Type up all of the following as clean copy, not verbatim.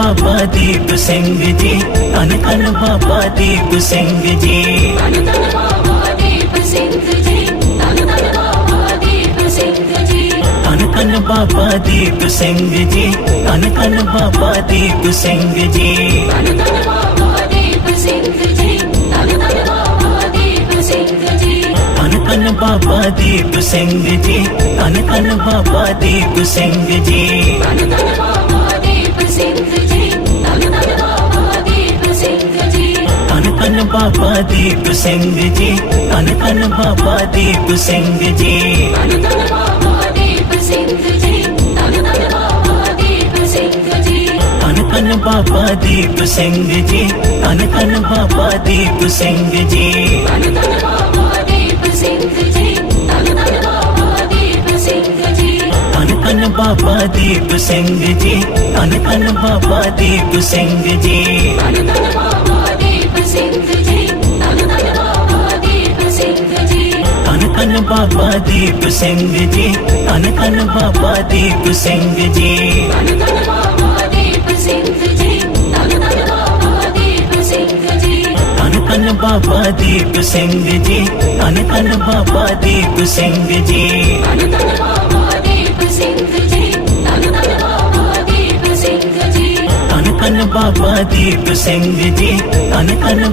बाबा दीप सिंह जी, धन धन बाबा दीप सिंह जी। धन धन बाबा दीप सिंह जी, धन धन बाबा दीप सिंह जी। धन धन बाबा दीप सिंह जी, धन धन बाबा दीप सिंह जी। धन धन बाबा दीप सिंह जी, धन धन बाबा दीप सिंह जी। धन धन बाबा दीप सिंह जी, धन धन बाबा दीप सिंह जी। धन धन बाबा दीप सिंह जी, धन धन बाबा दीप सिंह जी। धन धन बाबा दीप सिंह जी, धन धन बाबा दीप सिंह जी। धन धन बाबा दीप सिंह जी, धन धन बाबा दीप सिंह जी। धन धन बाबा दीप सिंह जी, धन धन बाबा दीप सिंह जी। धन धन बाबा दीप सिंह जी, धन धन बाबा दीप सिंह जी। धन धन बाबा दीप सिंह जी, धन धन बाबा दीप सिंह जी। धन धन बाबा दीप सिंह जी, धन धन बाबा दीप सिंह जी। धन धन बाबा दीप सिंह जी, धन धन बाबा दीप सिंह जी। धन धन बाबा दीप सिंह जी, धन धन बाबा दीप सिंह जी। धन धन बाबा दीप सिंह जी, धन धन बाबा दीप सिंह जी। धन धन बाबा दीप सिंह जी, धन धन बाबा दीप सिंह जी। धन धन बाबा दीप सिंह जी, धन धन बाबा दीप सिंह जी। धन धन बाबा दीप सिंह जी, धन धन बाबा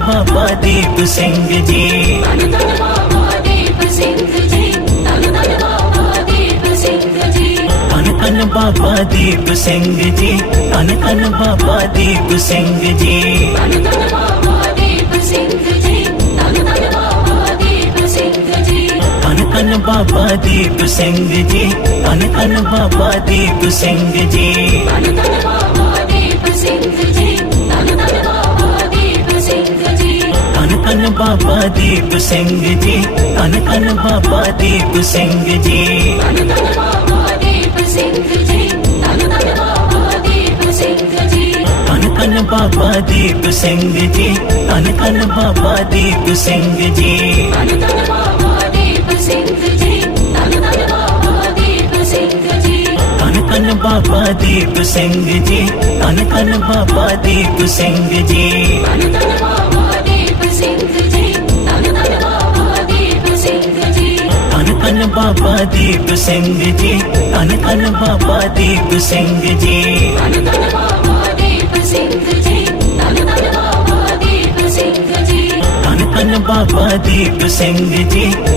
दीप सिंह जी। धन धन बाबा दीप सिंह जी, धन धन बाबा दीप सिंह जी। धन धन बाबा दीप सिंह जी, धन धन बाबा दीप सिंह जी। धन धन बाबा दीप सिंह जी, धन धन बाबा दीप सिंह जी। धन धन बाबा दीप सिंह जी, धन धन बाबा दीप सिंह जी। धन धन बाबा दीप सिंह जी, धन धन बाबा दीप सिंह जी। धन धन बाबा दीप सिंह जी, धन धन बाबा दीप सिंह जी। धन धन बाबा दीप सिंह जी, धन धन बाबा दीप सिंह जी। धन धन बाबा दीप सिंह जी, धन धन बाबा दीप सिंह जी। धन धन बाबा दीप सिंह जी, धन धन बाबा दीप सिंह जी। धन धन बाबा दीप सिंह जी, धन धन बाबा दीप सिंह जी। धन धन बाबा दीप सिंह जी, धन धन बाबा दीप सिंह जी। धन धन बाबा दीप सिंह जी, धन धन बाबा दीप सिंह जी। धन धन बाबा दीप सिंह जी, धन धन बाबा दीप सिंह जी। धन धन बाबा दीप सिंह जी, धन धन बाबा दीप सिंह जी। धन धन बाबा दीप सिंह जी,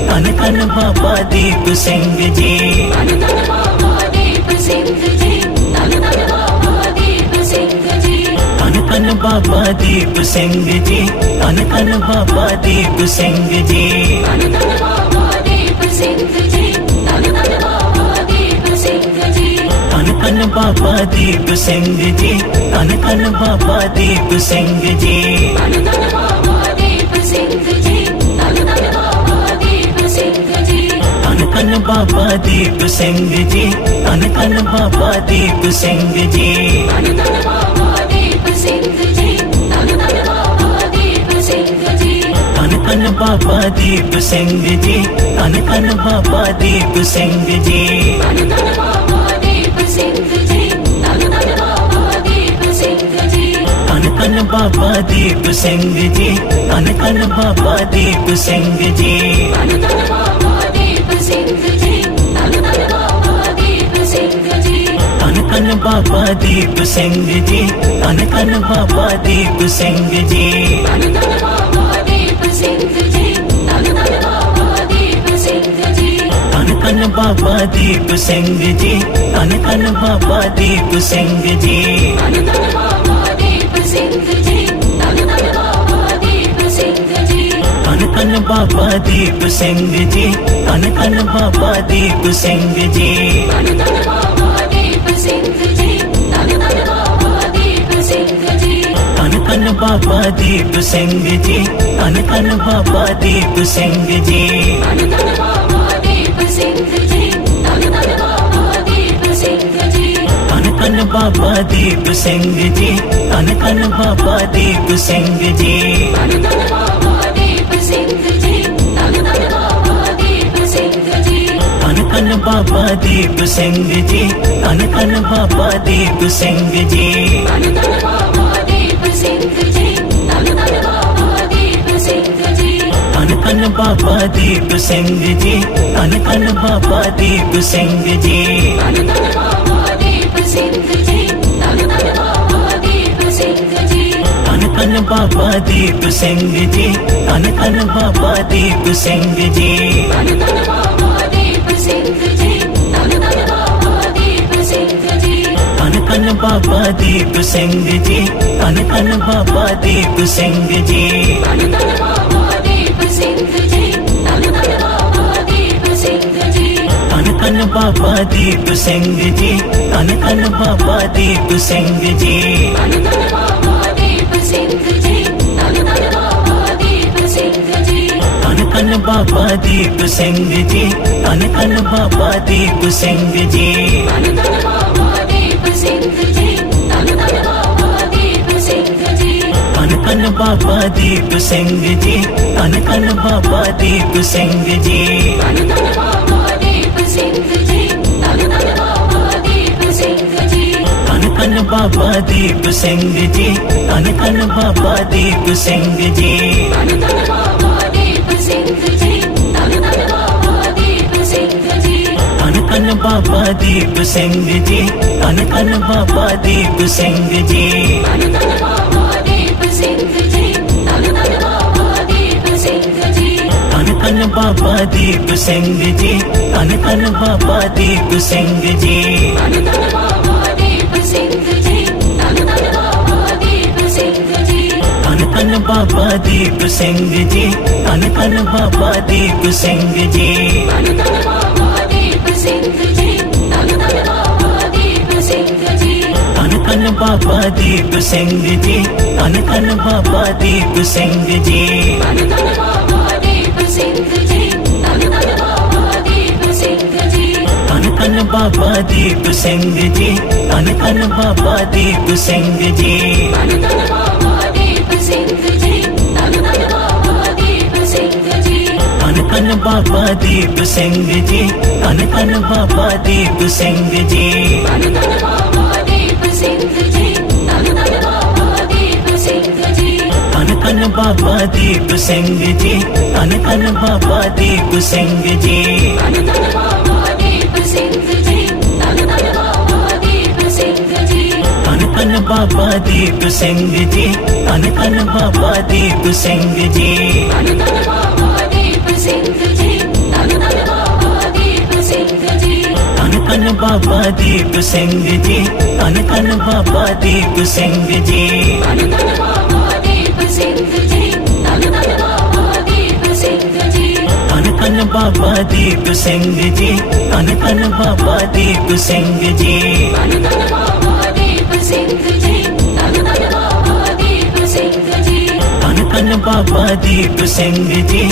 धन धन बाबा दीप सिंह जी। धन धन बाबा दीप सिंह जी, धन धन बाबा दीप सिंह जी। धन धन बाबा दीप सिंह जी, धन धन बाबा दीप सिंह जी। धन धन बाबा दीप सिंह जी, धन धन बाबा दीप सिंह जी। धन धन बाबा दीप सिंह जी, धन धन बाबा दीप सिंह जी। धन धन बाबा दीप सिंह जी, धन धन बाबा दीप सिंह जी। धन धन बाबा दीप सिंह जी, धन धन बाबा दीप सिंह जी। धन धन बाबा दीप सिंह जी, धन धन बाबा दीप सिंह जी। धन धन बाबा दीप सिंह जी, धन धन बाबा दीप सिंह जी। धन धन बाबा दीप सिंह जी, धन धन बाबा दीप सिंह जी। धन धन बाबा दीप सिंह जी, धन धन बाबा दीप सिंह जी। धन धन बाबा दीप सिंह जी, धन धन बाबा दीप सिंह जी। धन धन बाबा दीप सिंह जी, धन धन बाबा दीप सिंह जी। धन धन बाबा दीप सिंह जी, धन धन बाबा दीप सिंह जी। धन धन बाबा दीप सिंह जी, धन धन बाबा दीप सिंह जी। धन धन बाबा दीप सिंह जी, धन धन बाबा दीप सिंह जी। धन धन बाबा दीप सिंह जी, धन धन बाबा दीप सिंह जी। धन धन बाबा दीप सिंह जी, धन धन बाबा दीप सिंह जी। धन धन बाबा दीप सिंह जी, धन धन बाबा दीप सिंह जी। धन धन बाबा दीप सिंह जी, धन धन बाबा दीप सिंह जी। धन धन बाबा दीप दीप सिंह जी, धन धन बाबा दीप सिंह जी। धन धन बाबा दीप सिंह जी, धन धन बाबा दीप सिंह जी। धन धन बाबा दीप सिंह जी, धन धन बाबा दीप सिंह जी। धन धन बाबा दीप सिंह जी, धन धन बाबा दीप सिंह जी। धन धन बाबा दीप सिंह जी, धन धन बाबा दीप सिंह जी। धन धन बाबा दीप सिंह जी, धन धन बाबा दीप सिंह जी। धन धन बाबा दीप सिंह जी, धन धन बाबा दीप सिंह जी। धन धन बाबा दीप सिंह जी, धन धन बाबा दीप सिंह जी। धन धन बाबा दीप सिंह जी, धन धन बाबा दीप सिंह जी। धन धन बाबा दीप सिंह जी, धन धन बाबा दीप सिंह जी। धन धन बाबा दीप सिंह जी, धन धन बाबा दीप सिंह जी। धन धन बाबा दीप सिंह जी, धन धन बाबा दीप सिंह जी। धन धन बाबा दीप सिंह जी, धन धन बाबा दीप सिंह जी। धन धन बाबा दीप सिंह जी, धन धन बाबा दीप सिंह जी। धन धन बाबा दीप सिंह जी, धन धन बाबा दीप सिंह जी। धन धन बाबा दीप सिंह जी, धन धन बाबा दीप सिंह जी। धन धन बाबा दीप सिंह जी, धन धन बाबा दीप सिंह जी। धन धन बाबा दीप सिंह जी, धन धन बाबा दीप सिंह जी। धन धन बाबा दीप सिंह जी, धन धन बाबा दीप सिंह जी। धन धन बाबा दीप सिंह जी, धन धन बाबा दीप सिंह जी। धन धन बाबा दीप सिंह जी, धन धन बाबा दीप सिंह जी। धन धन बाबा दीप सिंह जी, धन धन बाबा दीप सिंह जी। धन धन बाबा दीप सिंह जी, धन धन बाबा दीप सिंह जी। धन धन बाबा दीप सिंह जी, धन धन बाबा दीप सिंह जी। धन धन बाबा दीप सिंह जी, धन धन बाबा दीप सिंह जी। धन धन बाबा दीप सिंह जी, धन धन बाबा दीप सिंह जी। धन धन बाबा दीप सिंह जी, धन धन बाबा दीप सिंह जी। धन धन बाबा दीप सिंह जी, धन धन बाबा दीप सिंह जी। धन धन बाबा दीप सिंह जी, धन धन बाबा दीप सिंह जी। धन धन बाबा दीप सिंह जी, धन धन बाबा दीप सिंह जी। धन धन बाबा दीप सिंह जी, धन धन बाबा दीप सिंह जी। धन धन बाबा दीप सिंह जी, धन धन बाबा दीप सिंह जी। धन धन बाबा दीप सिंह जी, धन धन बाबा दीप सिंह जी। धन धन बाबा दीप सिंह जी, धन धन बाबा दीप सिंह जी। धन धन बाबा दीप सिंह जी, धन धन बाबा दीप सिंह जी। धन धन बाबा दीप सिंह जी, धन धन बाबा दीप सिंह जी। धन धन बाबा दीप सिंह जी, धन धन बाबा दीप सिंह जी। धन धन बाबा दीप सिंह जी, धन धन बाबा दीप सिंह जी। धन धन बाबा दीप सिंह जी,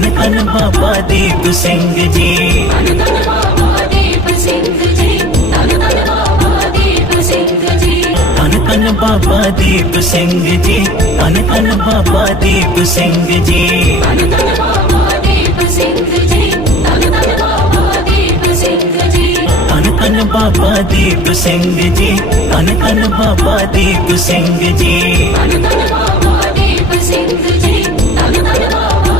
धन धन बाबा दीप सिंह जी। धन धन बाबा दीप सिंह जी, धन धन बाबा दीप सिंह जी। धन धन बाबा दीप सिंह जी, धन धन बाबा दीप सिंह जी। धन धन बाबा दीप सिंह जी, धन धन बाबा दीप सिंह जी। धन धन बाबा दीप सिंह जी, धन धन बाबा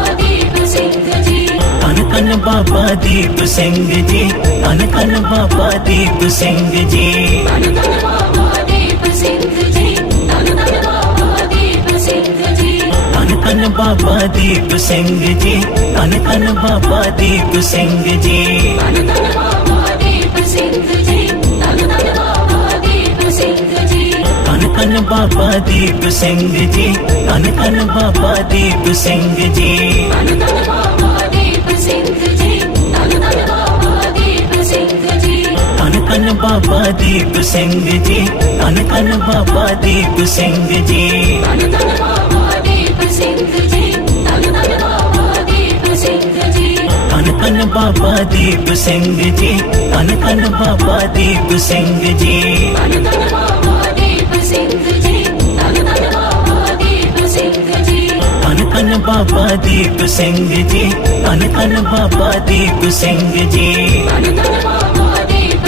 दीप सिंह जी। धन धन बाबा दीप सिंह जी, धन धन बाबा दीप सिंह जी। धन धन बाबा दीप सिंह जी, धन धन बाबा दीप सिंह जी। धन धन बाबा दीप सिंह जी, धन धन बाबा दीप सिंह जी। धन धन बाबा दीप सिंह जी, धन धन बाबा दीप सिंह जी। धन धन बाबा दीप सिंह जी, धन धन बाबा दीप सिंह जी। धन धन बाबा दीप सिंह जी, धन धन बाबा दीप सिंह जी। धन धन बाबा दीप सिंह जी, धन धन बाबा दीप सिंह जी। धन धन बाबा दीप सिंह जी, धन धन बाबा दीप सिंह जी। धन धन बाबा दीप सिंह जी, धन धन बाबा दीप सिंह जी। धन धन बाबा दीप सिंह जी, धन धन बाबा दीप सिंह जी। धन धन बाबा दीप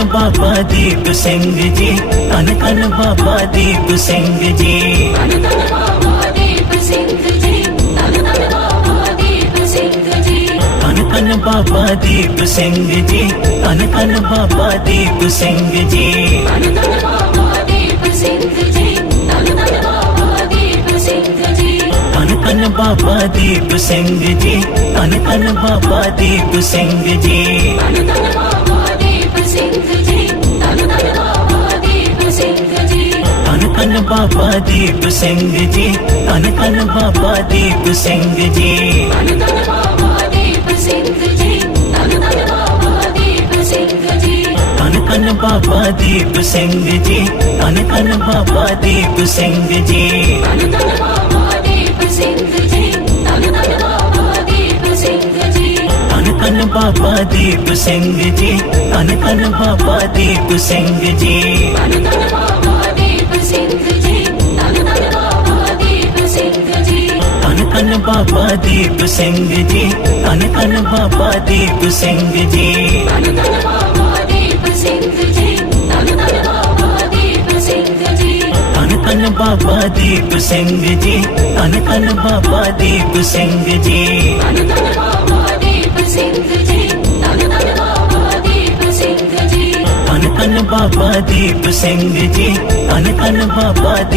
धन बाबा दीप सिंह जी, धन धन बाबा दीप सिंह जी। धन धन बाबा दीप सिंह जी, धन धन बाबा दीप सिंह जी। धन धन बाबा दीप सिंह जी, धन धन बाबा दीप सिंह जी। धन धन बाबा दीप सिंह जी, धन धन बाबा दीप सिंह जी। धन धन बाबा दीप सिंह जी, धन धन बाबा दीप सिंह जी। धन धन बाबा दीप सिंह जी, धन धन बाबा दीप सिंह जी। धन धन बाबा दीप सिंह जी, धन धन बाबा दीप सिंह जी। धन धन बाबा दीप सिंह जी, धन धन बाबा दीप सिंह जी। धन धन बाबा दीप सिंह जी, धन धन बाबा दीप सिंह जी। धन धन बाबा दीप सिंह जी, धन धन बाबा दीप सिंह जी। धन धन बाबा दीप सिंह जी, धन धन बाबा दीप सिंह जी। धन धन बाबा दीप सिंह जी, धन धन बाबा दीप सिंह जी। धन धन बाबा दीप सिंह जी, धन धन बाबा दीप सिंह जी। धन धन बाबा दीप सिंह जी, धन धन बाबा दीप सिंह जी। धन धन बाबा दीप सिंह जी, धन धन बाबा दीप सिंह जी। धन धन बाबा दीप सिंह जी, धन धन बाबा दीप सिंह जी। धन धन बाबा दीप सिंह जी, धन धन बाबा दीप सिंह जी। धन धन बाबा दीप सिंह जी, धन धन बाबा दीप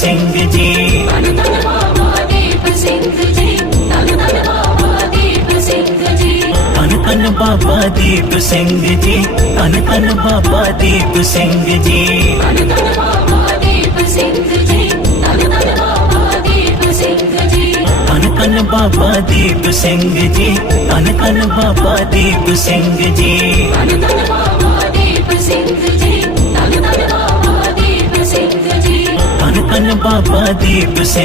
सिंह जी। धन धन बाबा दीप सिंह जी, धन धन बाबा दीप सिंह जी। धन धन बाबा दीप सिंह जी, धन धन बाबा दीप सिंह जी। धन धन बाबा दीप सिंह जी, धन धन बाबा दीप सिंह जी। धन धन बाबा दीप सिंह जी, धन धन बाबा दीप सिंह जी। धन धन बाबा दीप सिंह जी, धन धन बाबा दीप सिंह जी। धन धन बाबा दीप सिंह जी, धन धन बाबा दीप सिंह जी। धन धन बाबा दीप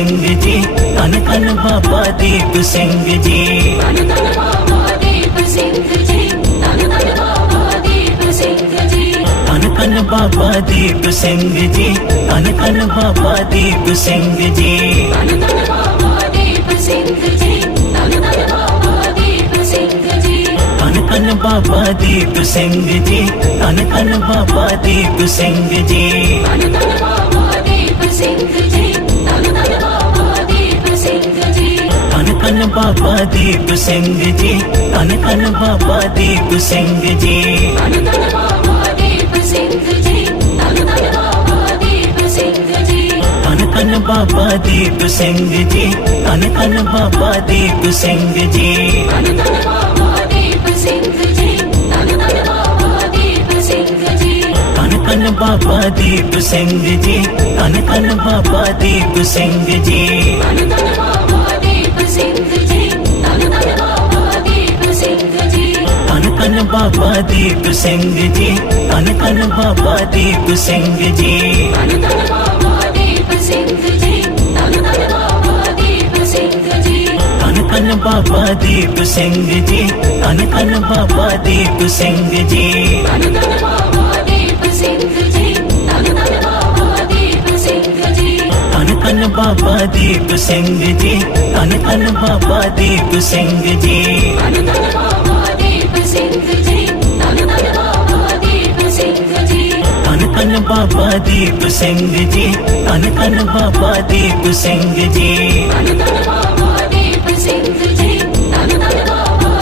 सिंह जी, धन धन बाबा दीप सिंह जी। धन धन बाबा दीप सिंह जी, धन धन बाबा दीप सिंह जी। धन धन बाबा दीप सिंह जी, धन धन बाबा दीप सिंह जी। धन धन बाबा दीप सिंह जी, धन धन बाबा दीप सिंह जी। धन धन बाबा दीप सिंह जी, धन धन बाबा दीप सिंह जी। धन धन बाबा दीप सिंह जी, धन धन बाबा दीप सिंह जी। धन धन बाबा दीप सिंह जी, धन धन बाबा दीप सिंह जी। धन धन बाबा दीप सिंह जी, धन धन बाबा दीप सिंह जी। धन धन बाबा दीप सिंह जी, धन धन बाबा दीप सिंह जी। धन धन बाबा दीप सिंह जी, धन धन बाबा दीप सिंह जी। धन धन बाबा दीप सिंह जी, धन धन बाबा दीप सिंह जी। धन धन बाबा दीप सिंह जी, धन धन बाबा दीप सिंह जी। धन धन बाबा दीप सिंह जी, धन धन बाबा दीप सिंह जी। धन धन बाबा दीप सिंह जी, धन धन बाबा दीप सिंह जी। धन धन बाबा दीप सिंह जी, धन धन बाबा दीप सिंह जी। धन धन बाबा दीप सिंह जी, धन धन बाबा दीप सिंह जी। धन धन बाबा दीप सिंह जी, धन धन बाबा दीप सिंह जी। धन धन बाबा दीप सिंह जी, धन धन बाबा दीप सिंह जी। धन धन बाबा दीप सिंह जी, धन धन बाबा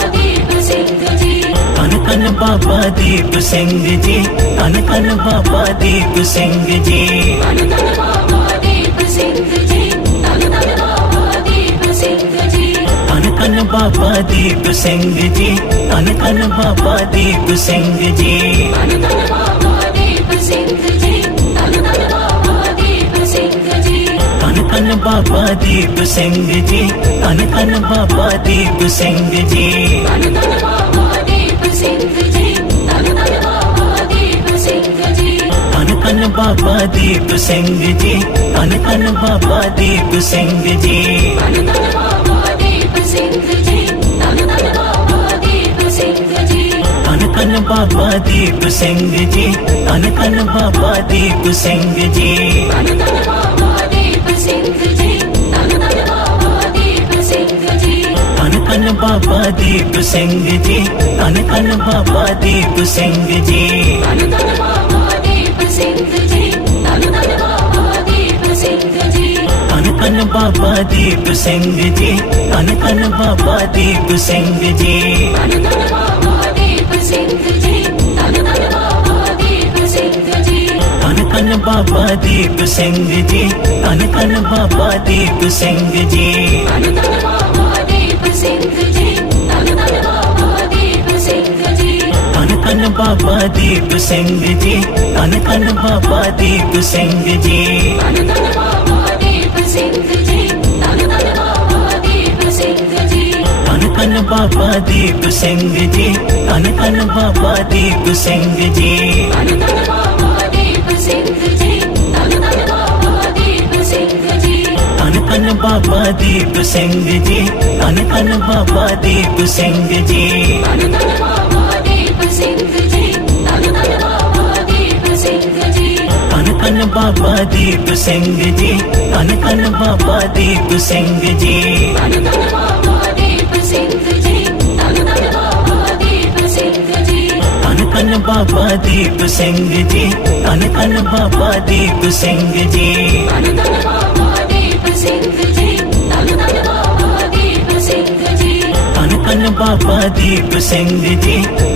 दीप सिंह जी। धन धन बाबा दीप सिंह जी, धन धन बाबा दीप सिंह जी। धन धन बाबा दीप सिंह जी, धन धन बाबा दीप सिंह जी। धन धन बाबा दीप सिंह जी, धन धन बाबा दीप सिंह जी। धन धन बाबा दीप सिंह जी, धन धन बाबा दीप सिंह जी। धन धन बाबा दीप सिंह जी, धन धन बाबा दीप सिंह जी। धन धन बाबा दीप सिंह जी, धन धन बाबा दीप सिंह जी। धन धन बाबा दीप सिंह जी, धन धन बाबा दीप सिंह जी। धन धन बाबा दीप सिंह जी, धन धन बाबा दीप सिंह जी। धन धन बाबा दीप सिंह जी, धन धन बाबा दीप सिंह जी। धन धन बाबा दीप सिंह जी, धन धन बाबा दीप सिंह जी। धन धन बाबा दीप सिंह जी, धन धन बाबा दीप सिंह जी। धन धन बाबा दीप सिंह जी, धन धन बाबा दीप सिंह जी। धन धन बाबा दीप सिंह जी, धन धन बाबा दीप सिंह जी। धन धन बाबा दीप सिंह जी, धन धन बाबा दीप सिंह जी। धन धन बाबा दीप सिंह जी, धन धन बाबा दीप सिंह जी। धन धन बाबा दीप सिंह जी, धन धन बाबा दीप सिंह जी। धन धन बाबा दीप सिंह जी, धन धन बाबा दीप सिंह जी। धन धन बाबा दीप सिंह जी, धन धन बाबा दीप सिंह जी। धन धन बाबा दीप सिंह जी, धन धन बाबा दीप सिंह जी। धन धन बाबा दीप सिंह जी, धन धन बाबा दीप सिंह जी। धन धन बाबा दीप सिंह जी, धन धन बाबा दीप सिंह जी। धन धन बाबा दीप सिंह जी, धन धन बाबा दीप सिंह जी। धन धन बाबा दीप सिंह जी, धन धन बाबा दीप सिंह जी। धन धन बाबा दीप सिंह जी, धन धन बाबा दीप सिंह जी। धन धन बाबा दीप सिंह जी, धन धन बाबा दीप सिंह जी। धन धन बाबा दीप सिंह जी, धन धन बाबा दीप सिंह जी। धन धन बाबा दीप सिंह जी,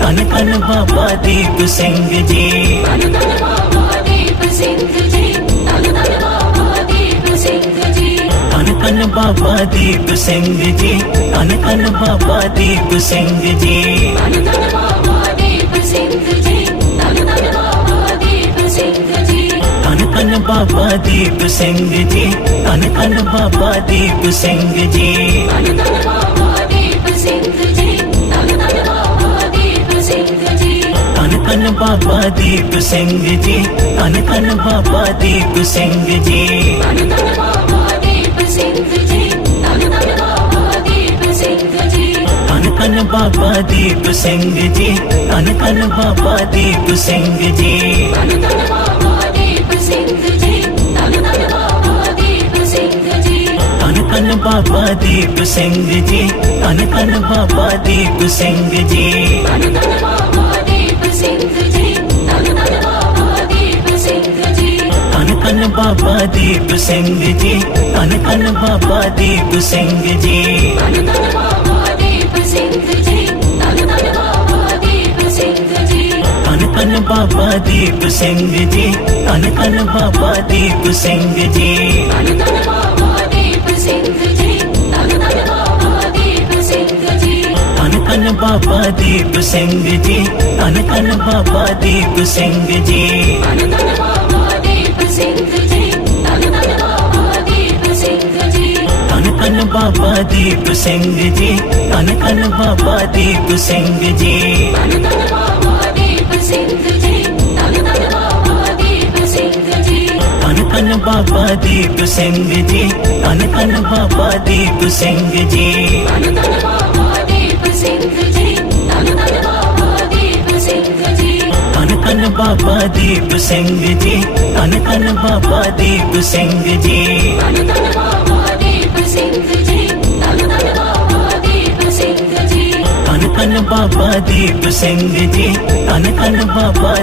धन धन बाबा दीप सिंह जी। धन धन बाबा दीप सिंह जी, धन धन बाबा दीप सिंह जी। धन धन बाबा दीप सिंह जी, धन धन बाबा दीप सिंह जी। धन धन बाबा दीप सिंह जी, धन धन बाबा दीप सिंह जी। धन धन बाबा दीप सिंह जी, धन धन बाबा दीप सिंह जी। धन धन बाबा दीप सिंह जी, धन धन बाबा दीप सिंह जी। धन धन बाबा दीप सिंह जी, धन धन बाबा दीप सिंह जी। धन धन बाबा दीप सिंह जी, धन धन बाबा दीप सिंह जी। धन धन बाबा दीप सिंह जी, धन धन बाबा दीप सिंह जी। धन धन बाबा दीप सिंह जी, धन धन बाबा दीप सिंह जी। धन धन बाबा दीप सिंह जी, धन धन बाबा दीप सिंह जी। धन धन बाबा दीप सिंह जी, धन धन बाबा दीप सिंह जी। धन धन बाबा दीप सिंह जी, धन धन बाबा दीप सिंह जी। धन धन बाबा दीप सिंह जी, धन धन बाबा दीप सिंह जी। धन धन बाबा दीप सिंह जी, धन धन बाबा दीप सिंह जी। धन धन बाबा दीप सिंह जी, धन धन बाबा दीप सिंह जी। धन धन बाबा दीप सिंह जी, धन धन बाबा दीप सिंह जी। धन धन बाबा दीप सिंह जी, धन धन बाबा दीप सिंह जी। धन धन बाबा दीप सिंह जी, धन धन बाबा दीप सिंह जी। धन धन बाबा दीप सिंह जी, धन धन बाबा दीप सिंह जी। धन धन बाबा दीप सिंह जी, धन धन बाबा दीप सिंह जी। धन धन बाबा दीप सिंह जी, धन धन बाबा दीप सिंह जी। धन धन बाबा दीप सिंह जी, धन धन बाबा दीप सिंह जी। धन धन बाबा दीप सिंह जी, धन धन बाबा दीप सिंह जी। धन धन बाबा दीप सिंह जी, धन धन बाबा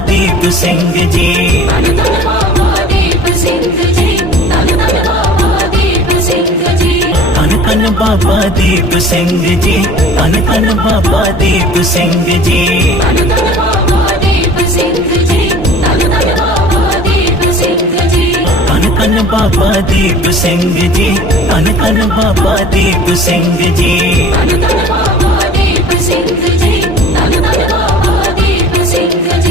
दीप सिंह जी। धन धन बाबा दीप सिंह जी, धन धन बाबा दीप सिंह जी। धन धन बाबा दीप सिंह जी, धन धन बाबा दीप सिंह जी। धन धन बाबा दीप सिंह जी, धन धन बाबा दीप सिंह जी। धन धन बाबा दीप सिंह जी, धन धन बाबा दीप सिंह जी।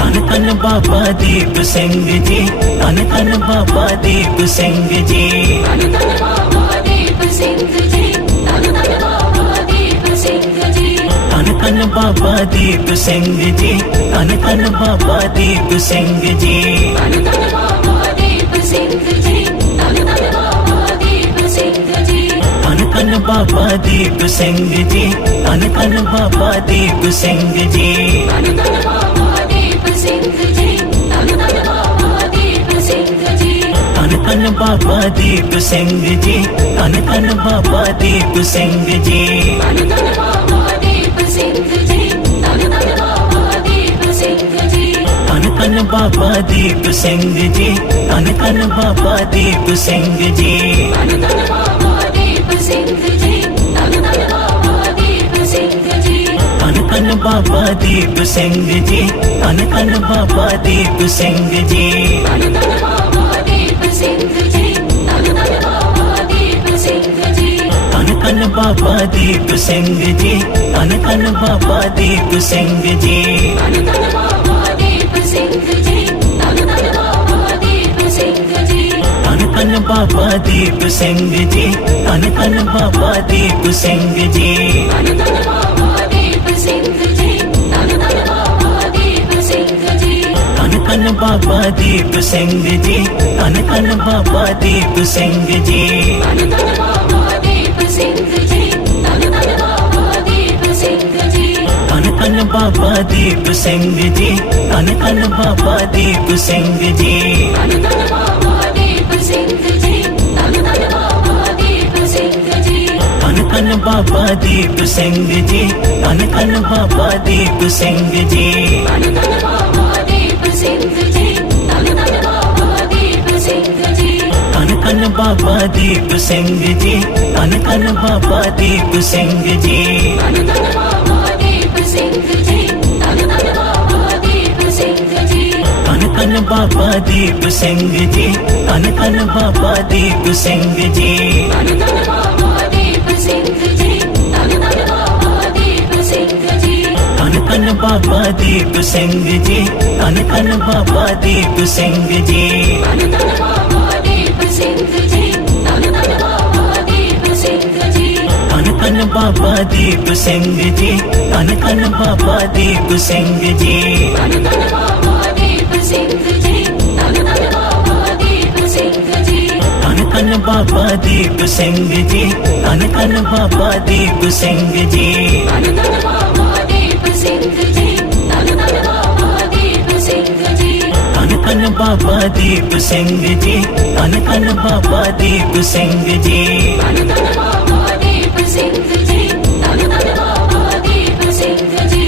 धन धन बाबा दीप सिंह जी, धन धन बाबा दीप सिंह जी। धन धन बाबा दीप सिंह जी, धन धन बाबा दीप सिंह जी। धन धन बाबा दीप सिंह जी, धन धन बाबा दीप सिंह जी। धन धन बाबा दीप सिंह जी, धन धन बाबा दीप सिंह जी। धन धन बाबा दीप सिंह जी, धन धन बाबा दीप सिंह जी। धन धन बाबा दीप सिंह जी, धन धन बाबा दीप सिंह जी। धन धन बाबा दीप सिंह जी, धन धन बाबा दीप सिंह जी। धन धन बाबा दीप सिंह जी, धन धन बाबा दीप सिंह जी। धन धन बाबा दीप सिंह जी, धन धन बाबा दीप सिंह जी। धन धन बाबा दीप सिंह जी, धन धन बाबा दीप सिंह जी। धन धन बाबा दीप सिंह जी, धन धन बाबा दीप सिंह जी। धन धन बाबा दीप सिंह जी, धन धन बाबा दीप सिंह जी। धन धन बाबा दीप सिंह जी, धन धन बाबा दीप सिंह जी। धन धन बाबा दीप सिंह जी, धन धन बाबा दीप सिंह जी। धन धन बाबा दीप सिंह जी, धन धन बाबा दीप सिंह जी। धन धन बाबा दीप सिंह जी, धन धन बाबा दीप सिंह जी। धन धन बाबा दीप सिंह जी, धन धन बाबा दीप सिंह जी। धन धन बाबा दीप सिंह जी, धन धन बाबा दीप सिंह जी। धन धन बाबा दीप सिंह जी, धन धन बाबा दीप सिंह जी। धन धन बाबा दीप सिंह जी, धन धन बाबा दीप सिंह जी। धन धन बाबा दीप सिंह जी, धन धन बाबा दीप सिंह जी। धन धन बाबा दीप सिंह जी, धन धन बाबा दीप सिंह जी। धन धन बाबा दीप सिंह जी, धन धन बाबा दीप सिंह जी। धन धन बाबा दीप सिंह जी, धन धन बाबा दीप सिंह जी। धन धन बाबा दीप सिंह जी, धन धन बाबा दीप सिंह जी। धन धन बाबा दीप सिंह जी, धन धन बाबा दीप सिंह जी। धन धन बाबा दीप सिंह जी, धन धन बाबा दीप सिंह जी। धन धन बाबा दीप सिंह जी, धन धन बाबा दीप सिंह जी। धन धन बाबा दीप सिंह जी, धन धन बाबा दीप सिंह जी। धन धन बाबा दीप सिंह जी, धन धन बाबा दीप सिंह जी। धन धन बाबा दीप सिंह जी, धन धन बाबा दीप सिंह जी। धन धन बाबा दीप सिंह जी, धन धन बाबा दीप सिंह जी। धन धन बाबा दीप सिंह जी, धन धन बाबा दीप सिंह जी। धन धन बाबा दीप सिंह जी, धन धन बाबा दीप सिंह जी। धन धन बाबा दीप सिंह जी, धन धन बाबा दीप सिंह जी। धन धन बाबा दीप सिंह जी, धन धन बाबा दीप सिंह जी।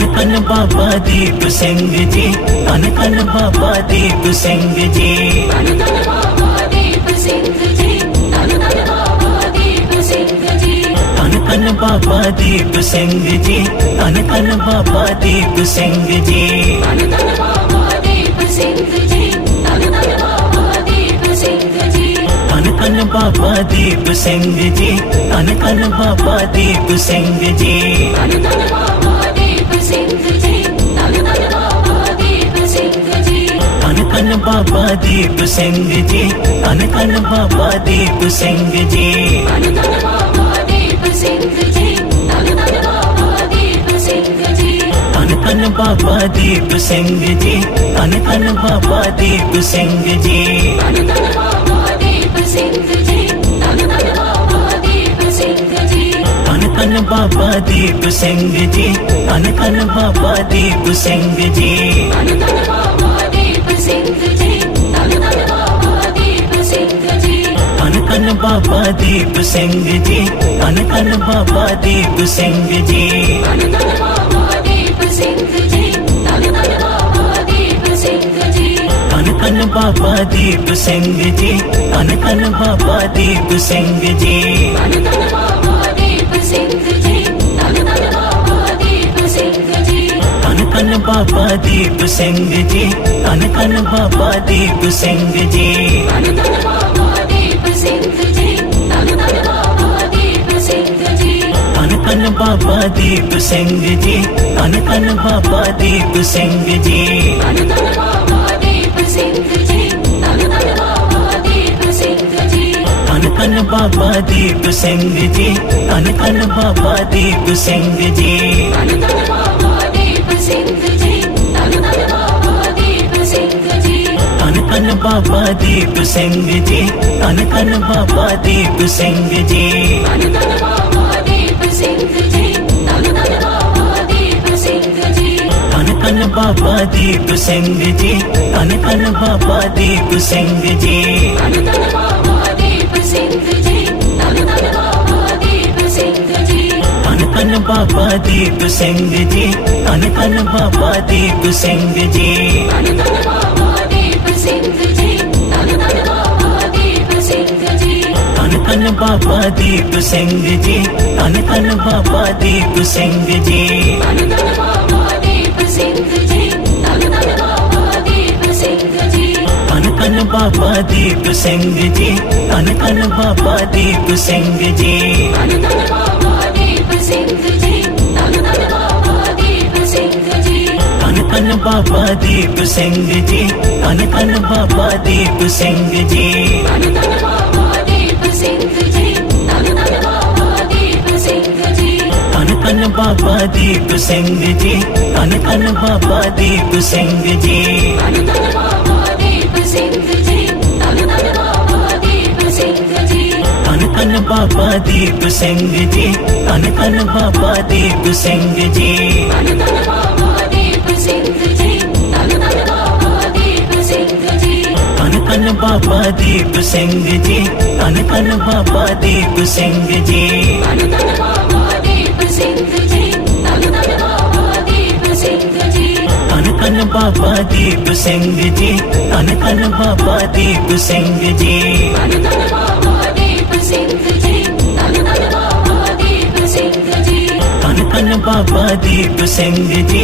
धन धन बाबा दीप सिंह जी, धन धन बाबा दीप सिंह जी। धन धन बाबा दीप सिंह जी, धन धन बाबा दीप सिंह जी। धन धन बाबा दीप सिंह जी, धन धन बाबा दीप सिंह जी। धन धन बाबा दीप सिंह जी, धन धन बाबा दीप सिंह जी। धन धन बाबा दीप सिंह जी, धन धन बाबा दीप सिंह जी। धन धन बाबा दीप सिंह जी, धन धन बाबा दीप सिंह जी। धन धन बाबा दीप सिंह जी, धन धन बाबा दीप सिंह जी। धन धन बाबा दीप सिंह जी, धन धन बाबा दीप सिंह जी। धन धन बाबा दीप सिंह जी, धन धन बाबा दीप सिंह जी। धन धन बाबा दीप सिंह जी, धन धन बाबा दीप सिंह जी। धन धन बाबा दीप सिंह जी, धन धन बाबा दीप सिंह जी। धन धन बाबा दीप सिंह जी, धन धन बाबा दीप सिंह जी। धन धन बाबा दीप सिंह जी, धन धन बाबा दीप सिंह जी। धन धन बाबा दीप सिंह जी, धन धन बाबा दीप सिंह जी। धन धन बाबा दीप सिंह जी, धन धन बाबा दीप सिंह जी। धन धन बाबा दीप सिंह जी, धन धन बाबा दीप सिंह जी। धन धन बाबा दीप सिंह जी, धन धन बाबा दीप सिंह जी। धन धन बाबा दीप सिंह जी, धन धन बाबा दीप सिंह जी। धन धन बाबा दीप सिंह जी, धन धन बाबा दीप सिंह जी। धन धन बाबा दीप सिंह जी, धन धन बाबा दीप सिंह जी। धन धन बाबा दीप सिंह जी, धन धन बाबा दीप सिंह जी। धन धन बाबा दीप सिंह जी, धन धन बाबा दीप सिंह जी। धन धन धन बाबा दीप सिंह जी, धन धन बाबा दीप सिंह जी। धन धन बाबा दीप सिंह जी, धन धन बाबा दीप सिंह जी। धन धन बाबा दीप सिंह जी, धन धन बाबा दीप सिंह जी। धन धन बाबा दीप सिंह जी, धन धन बाबा दीप सिंह जी। धन धन बाबा दीप सिंह जी, धन धन बाबा दीप सिंह जी। धन धन बाबा दीप सिंह जी, धन धन बाबा दीप सिंह जी। धन धन बाबा दीप सिंह जी, धन धन बाबा दीप सिंह जी। धन धन बाबा दीप सिंह जी, धन धन बाबा दीप सिंह जी। धन धन बाबा दीप सिंह जी, धन धन बाबा दीप सिंह जी। धन धन बाबा दीप सिंह जी, धन धन बाबा दीप सिंह जी। धन धन बाबा दीप सिंह जी, धन धन बाबा दीप सिंह जी। धन धन बाबा दीप सिंह जी, धन धन बाबा दीप सिंह जी। धन धन बाबा दीप सिंह जी, धन धन बाबा दीप सिंह जी। धन धन बाबा दीप सिंह जी, धन धन बाबा दीप सिंह जी। धन धन बाबा दीप सिंह जी, धन धन बाबा दीप सिंह जी। धन धन बाबा दीप सिंह जी, धन धन बाबा दीप सिंह जी। धन धन बाबा दीप सिंह जी, धन धन बाबा दीप सिंह जी। धन धन बाबा दीप सिंह जी, धन धन बाबा दीप सिंह जी। धन धन बाबा दीप सिंह जी, धन धन बाबा दीप सिंह जी। धन धन बाबा दीप सिंह जी,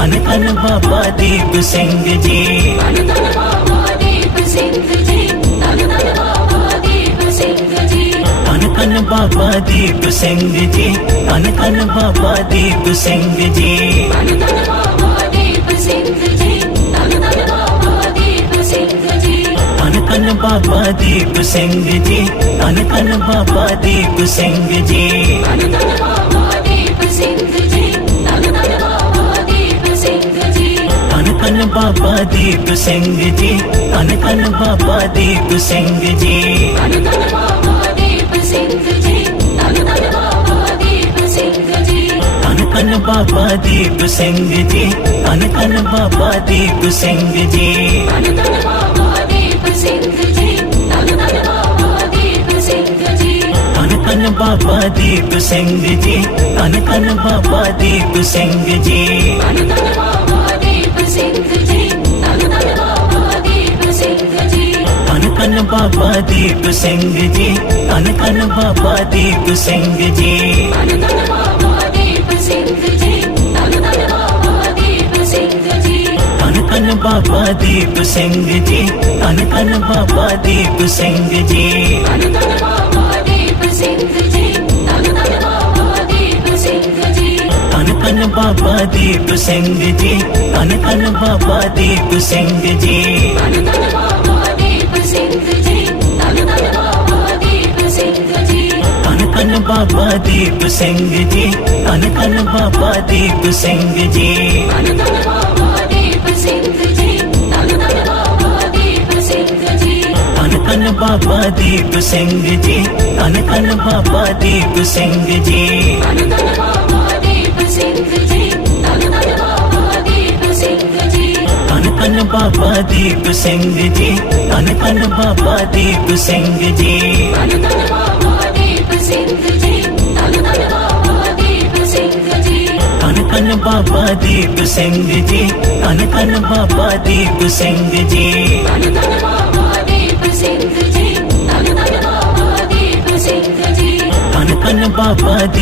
धन धन बाबा दीप सिंह जी। धन धन बाबा दीप सिंह जी, धन धन बाबा दीप सिंह जी। धन धन बाबा दीप सिंह जी, धन धन बाबा दीप सिंह जी। धन धन बाबा दीप सिंह जी, धन धन बाबा दीप सिंह जी। धन धन बाबा दीप सिंह जी, धन धन बाबा दीप सिंह जी। धन धन बाबा दीप सिंह जी, धन धन बाबा दीप सिंह जी। धन धन बाबा दीप सिंह जी, धन धन बाबा दीप सिंह जी। धन धन बाबा दीप सिंह जी, धन धन बाबा दीप सिंह जी। धन धन बाबा दीप सिंह जी, धन धन बाबा दीप सिंह जी। धन धन बाबा दीप सिंह जी, धन धन बाबा दीप सिंह जी। धन धन बाबा दीप सिंह जी, धन धन बाबा दीप सिंह जी। धन धन बाबा दीप सिंह जी, धन धन बाबा दीप सिंह जी। धन धन बाबा दीप सिंह जी, धन धन बाबा दीप सिंह जी। धन धन बाबा दीप सिंह जी, धन धन बाबा दीप सिंह जी। धन धन बाबा दीप सिंह जी, धन धन बाबा दीप सिंह जी। धन धन बाबा दीप सिंह जी, धन धन बाबा दीप सिंह जी। धन धन बाबा दीप सिंह जी, धन धन बाबा दीप सिंह जी। धन धन बाबा दीप सिंह जी, धन धन बाबा दीप सिंह जी। धन धन बाबा दीप सिंह जी, धन धन बाबा दीप सिंह जी। धन धन बाबा दीप सिंह जी, धन धन बाबा दीप सिंह जी। धन धन बाबा दीप सिंह जी, धन धन बाबा दीप सिंह जी। धन धन बाबा दीप सिंह जी, धन धन बाबा दीप सिंह जी। धन धन बाबा दीप सिंह जी, धन धन बाबा दीप सिंह जी। धन धन बाबा दीप सिंह जी, धन धन बाबा दीप सिंह जी। धन धन बाबा दीप सिंह जी, धन धन बाबा दीप सिंह जी। धन धन बाबा दीप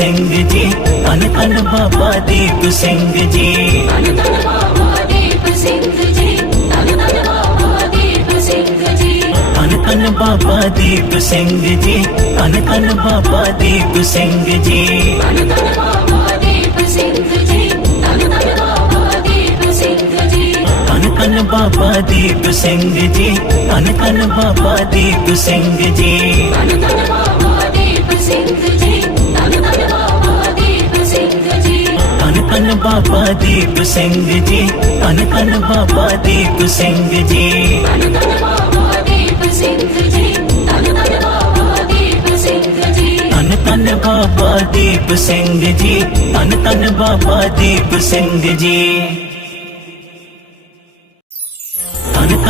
सिंह जी, धन धन बाबा दीप सिंह जी। धन धन बाबा दीप सिंह जी, धन धन बाबा दीप सिंह जी। धन धन बाबा दीप सिंह जी, धन धन बाबा दीप सिंह जी। धन धन बाबा दीप सिंह जी, धन धन बाबा दीप सिंह जी। धन धन बाबा दीप सिंह जी, धन धन बाबा दीप सिंह जी। धन धन बाबा दीप सिंह जी, धन धन बाबा दीप सिंह जी। धन धन बाबा दीप सिंह जी, धन धन बाबा दीप सिंह जी। धन धन बाबा दीप सिंह जी, धन धन बाबा दीप सिंह जी। धन धन बाबा दीप सिंह जी, धन धन बाबा दीप सिंह जी।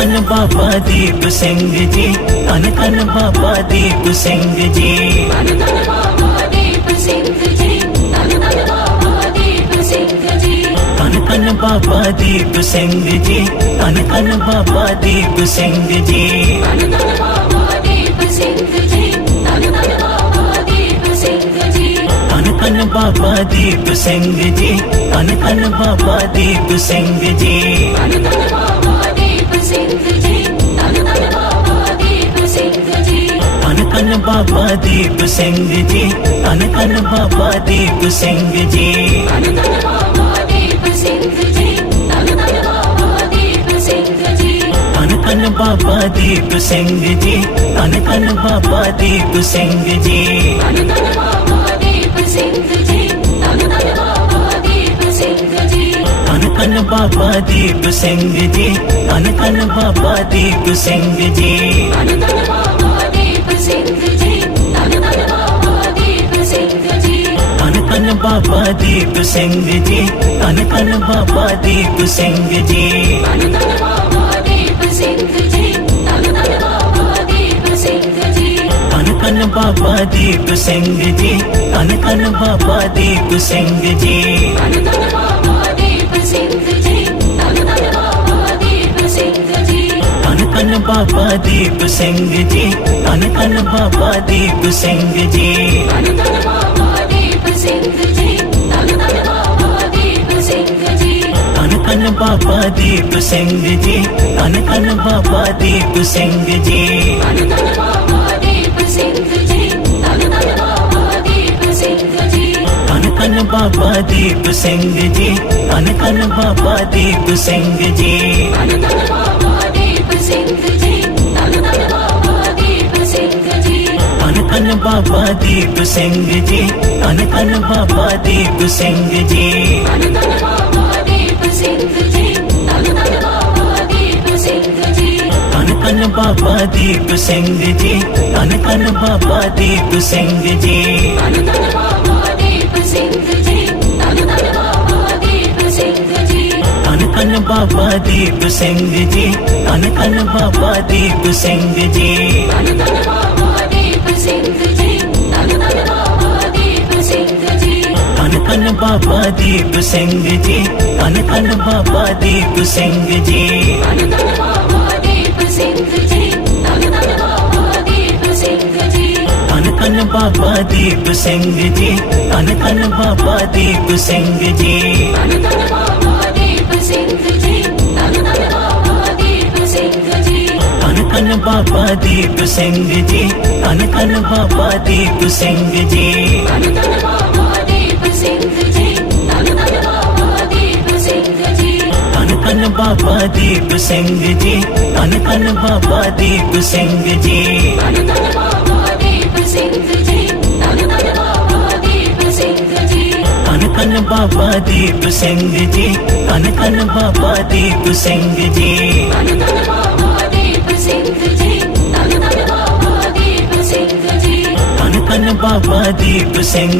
कन बाबा दीप सिंह जी, कन कन बाबा दीप सिंह जी। धन धन बाबा दीप सिंह जी, धन धन बाबा दीप सिंह जी। कन कन बाबा दीप सिंह जी, कन कन बाबा दीप सिंह जी। धन धन बाबा दीप सिंह जी, धन धन बाबा दीप सिंह जी। कन कन बाबा दीप सिंह जी, कन कन बाबा दीप सिंह जी। धन धन बाबा दीप सिंह जी, धन धन बाबा दीप सिंह जी। कन कन बाबा दीप सिंह जी, कन कन बाबा दीप सिंह जी। धन धन बाबा दीप सिंह जी, धन धन बाबा दीप सिंह जी। कन कन बाबा दीप सिंह जी, कन कन बाबा दीप सिंह जी। धन धन बाबा दीप सिंह जी, धन धन बाबा दीप सिंह जी। कन कन बाबा दीप सिंह जी, कन कन बाबा दीप सिंह जी। धन धन बाबा दीप सिंह जी, धन धन बाबा दीप सिंह जी। कन कन बाबा दीप सिंह जी, कन कन बाबा दीप सिंह जी। धन धन बाबा दीप सिंह जी, धन धन बाबा दीप सिंह जी। कन कन बाबा दीप सिंह जी, कन कन बाबा दीप सिंह जी। धन धन बाबा दीप सिंह जी, धन धन बाबा दीप सिंह जी। कन कन बाबा दीप सिंह जी, कन कन बाबा दीप सिंह जी। धन धन बाबा दीप सिंह जी, धन धन बाबा दीप सिंह जी। कन कन बाबा दीप सिंह जी, कन कन बाबा दीप सिंह जी। धन धन बाबा दीप सिंह जी, धन धन बाबा दीप सिंह जी। कन कन बाबा दीप सिंह जी, कन कन बाबा दीप सिंह जी। धन धन बाबा दीप सिंह जी, धन धन बाबा दीप सिंह जी। कन कन बाबा दीप सिंह जी, कन कन बाबा दीप सिंह जी। धन धन बाबा दीप सिंह जी, धन धन बाबा दीप सिंह जी। कन कन बाबा दीप सिंह जी, कन कन बाबा दीप सिंह जी। धन धन बाबा दीप सिंह जी, धन धन बाबा दीप सिंह जी। कन कन बाबा दीप सिंह जी, कन कन बाबा दीप सिंह जी। धन धन बाबा दीप सिंह जी, धन धन बाबा दीप सिंह जी। कन कन बाबा दीप सिंह जी, कन कन बाबा दीप सिंह जी। धन धन बाबा दीप सिंह जी, धन धन बाबा दीप सिंह जी। कन कन बाबा दीप सिंह जी, कन कन बाबा दीप सिंह जी। धन धन बाबा दीप सिंह जी, धन धन बाबा दीप सिंह जी। कन कन बाबा दीप सिंह जी, कन कन बाबा दीप सिंह जी। धन धन बाबा दीप सिंह जी, धन धन बाबा दीप सिंह जी। कन कन बाबा दीप सिंह जी, कन कन बाबा दीप सिंह जी। धन धन बाबा दीप सिंह जी, धन धन बाबा दीप सिंह जी। कन कन बाबा दीप सिंह जी, कन कन बाबा दीप सिंह जी। धन धन बाबा दीप सिंह जी, धन धन बाबा दीप सिंह जी। कन कन बाबा दीप सिंह जी, कन कन बाबा दीप सिंह जी। धन धन बाबा दीप सिंह जी, धन धन बाबा दीप सिंह जी। कन कन बाबा दीप सिंह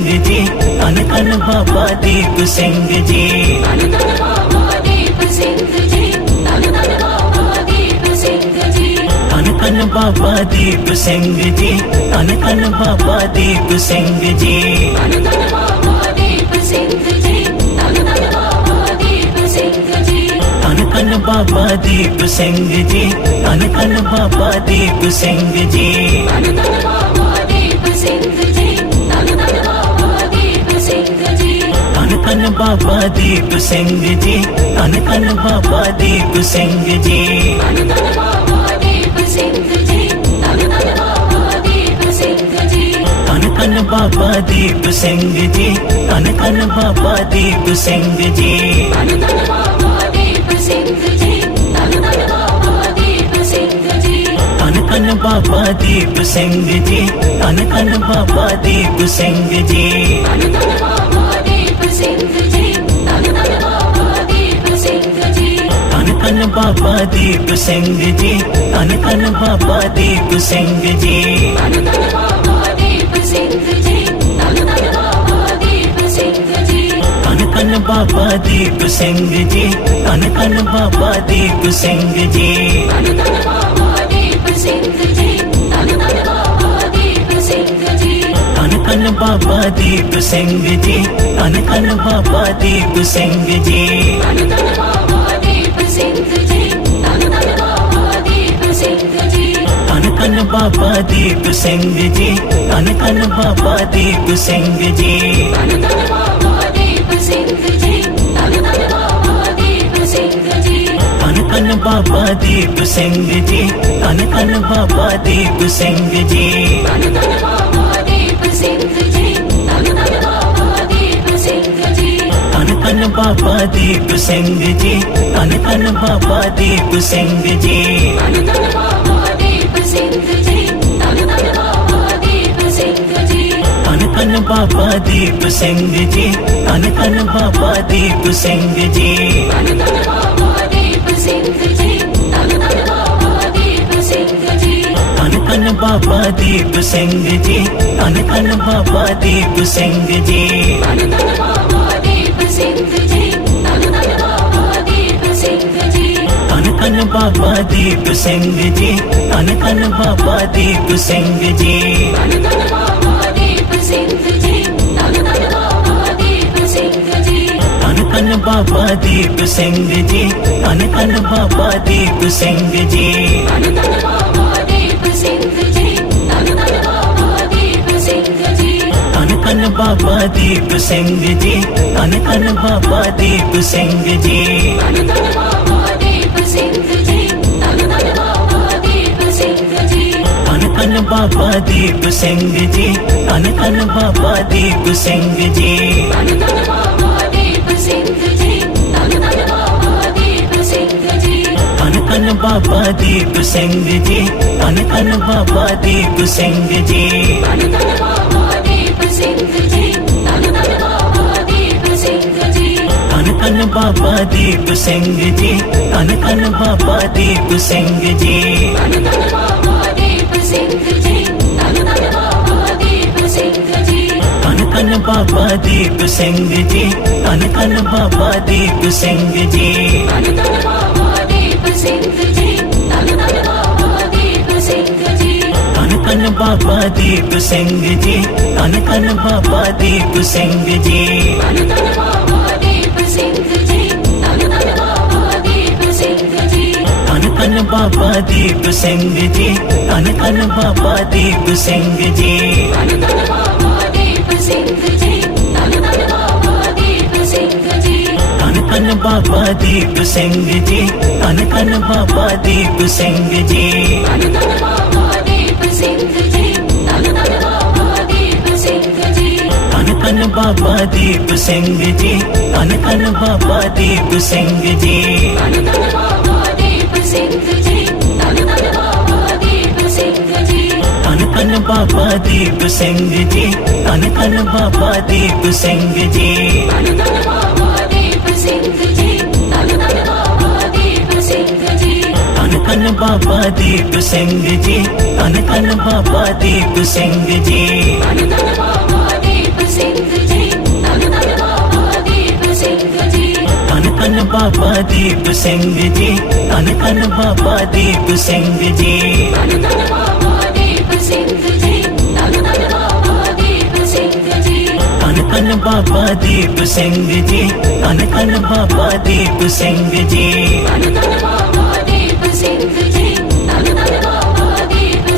जी, कन कन बाबा दीप सिंह जी। धन धन बाबा दीप सिंह जी, धन धन बाबा दीप सिंह जी। कन कन बाबा दीप सिंह जी, कन कन बाबा दीप सिंह जी। धन धन बाबा दीप सिंह जी, धन धन बाबा दीप सिंह जी। कन कन बाबा दीप सिंह जी, कन कन बाबा दीप सिंह जी। धन धन बाबा दीप सिंह जी, धन धन बाबा दीप सिंह जी। कन कन बाबा दीप सिंह जी, कन कन बाबा दीप सिंह जी। धन धन बाबा दीप सिंह जी, धन धन बाबा दीप सिंह जी। कन कन बाबा दीप सिंह जी, कन कन बाबा दीप सिंह जी। धन धन बाबा दीप सिंह जी, धन धन बाबा दीप सिंह जी। कन कन बाबा दीप सिंह जी, कन कन बाबा दीप सिंह जी। धन धन बाबा दीप सिंह जी, धन धन बाबा दीप सिंह जी। कन कन धन बाबा दीप सिंह जी, धन धन बाबा दीप सिंह जी। धन धन बाबा दीप सिंह जी, धन धन बाबा दीप सिंह जी। धन धन बाबा दीप सिंह जी, धन धन बाबा दीप सिंह जी। धन धन बाबा दीप सिंह जी, धन धन बाबा दीप सिंह जी। धन धन बाबा दीप सिंह जी, धन धन बाबा दीप सिंह जी। धन धन बाबा दीप सिंह जी, धन धन बाबा दीप सिंह जी। धन धन बाबा दीप सिंह जी, धन धन बाबा दीप सिंह जी। धन धन बाबा दीप सिंह जी, धन धन बाबा दीप सिंह जी। धन धन बाबा दीप सिंह जी, धन धन बाबा दीप सिंह जी। धन धन बाबा दीप सिंह जी, धन धन बाबा दीप सिंह जी। धन धन बाबा दीप सिंह जी, धन धन बाबा दीप सिंह जी। धन धन बाबा दीप सिंह जी, धन धन बाबा दीप सिंह जी। धन धन बाबा दीप सिंह जी, धन धन बाबा दीप सिंह जी। धन धन बाबा दीप सिंह जी, धन धन बाबा दीप सिंह जी। धन धन बाबा दीप सिंह जी, धन धन बाबा दीप सिंह जी। धन धन बाबा दीप सिंह जी, धन धन बाबा दीप सिंह जी। धन धन बाबा दीप सिंह जी, धन धन बाबा दीप सिंह जी। धन धन बाबा दीप सिंह जी, धन धन बाबा दीप सिंह जी। धन धन बाबा दीप सिंह जी, धन धन बाबा दीप सिंह जी। धन धन बाबा दीप सिंह जी, धन धन बाबा दीप सिंह जी। धन धन बाबा दीप सिंह जी, धन धन बाबा दीप सिंह जी। धन धन बाबा दीप सिंह जी, धन धन बाबा दीप सिंह जी। धन धन बाबा दीप सिंह जी, धन धन बाबा दीप सिंह जी। धन धन बाबा दीप सिंह जी, धन धन बाबा दीप सिंह जी। धन धन बाबा दीप सिंह जी, धन धन बाबा दीप सिंह जी। धन धन बाबा दीप सिंह जी, धन धन बाबा दीप सिंह जी। धन धन बाबा दीप सिंह जी, धन धन बाबा दीप सिंह जी। धन धन बाबा दीप सिंह जी, धन धन बाबा दीप सिंह जी। धन धन बाबा दीप सिंह जी, धन धन बाबा दीप सिंह जी। धन धन बाबा दीप सिंह जी, धन धन बाबा दीप सिंह जी। धन धन बाबा दीप सिंह जी, धन धन बाबा दीप सिंह जी। धन धन बाबा दीप सिंह जी, धन धन बाबा दीप सिंह जी। धन धन बाबा दीप सिंह जी, धन धन बाबा दीप सिंह जी। धन धन बाबा दीप सिंह जी, धन धन बाबा दीप सिंह जी। धन धन बाबा दीप सिंह जी, धन धन बाबा दीप सिंह जी। धन धन बाबा दीप सिंह जी, धन धन बाबा दीप सिंह जी। धन धन बाबा दीप सिंह जी, धन धन बाबा दीप सिंह जी। धन धन बाबा दीप सिंह जी, धन धन बाबा दीप सिंह जी। धन धन बाबा दीप सिंह जी, धन धन बाबा दीप सिंह जी। धन धन बाबा दीप सिंह जी, धन धन बाबा दीप सिंह जी। धन धन बाबा दीप सिंह जी, धन धन बाबा दीप सिंह जी। धन धन बाबा दीप सिंह जी, धन धन बाबा दीप सिंह जी। धन धन बाबा दीप सिंह जी, धन धन बाबा दीप सिंह जी। धन धन बाबा दीप सिंह जी, धन धन बाबा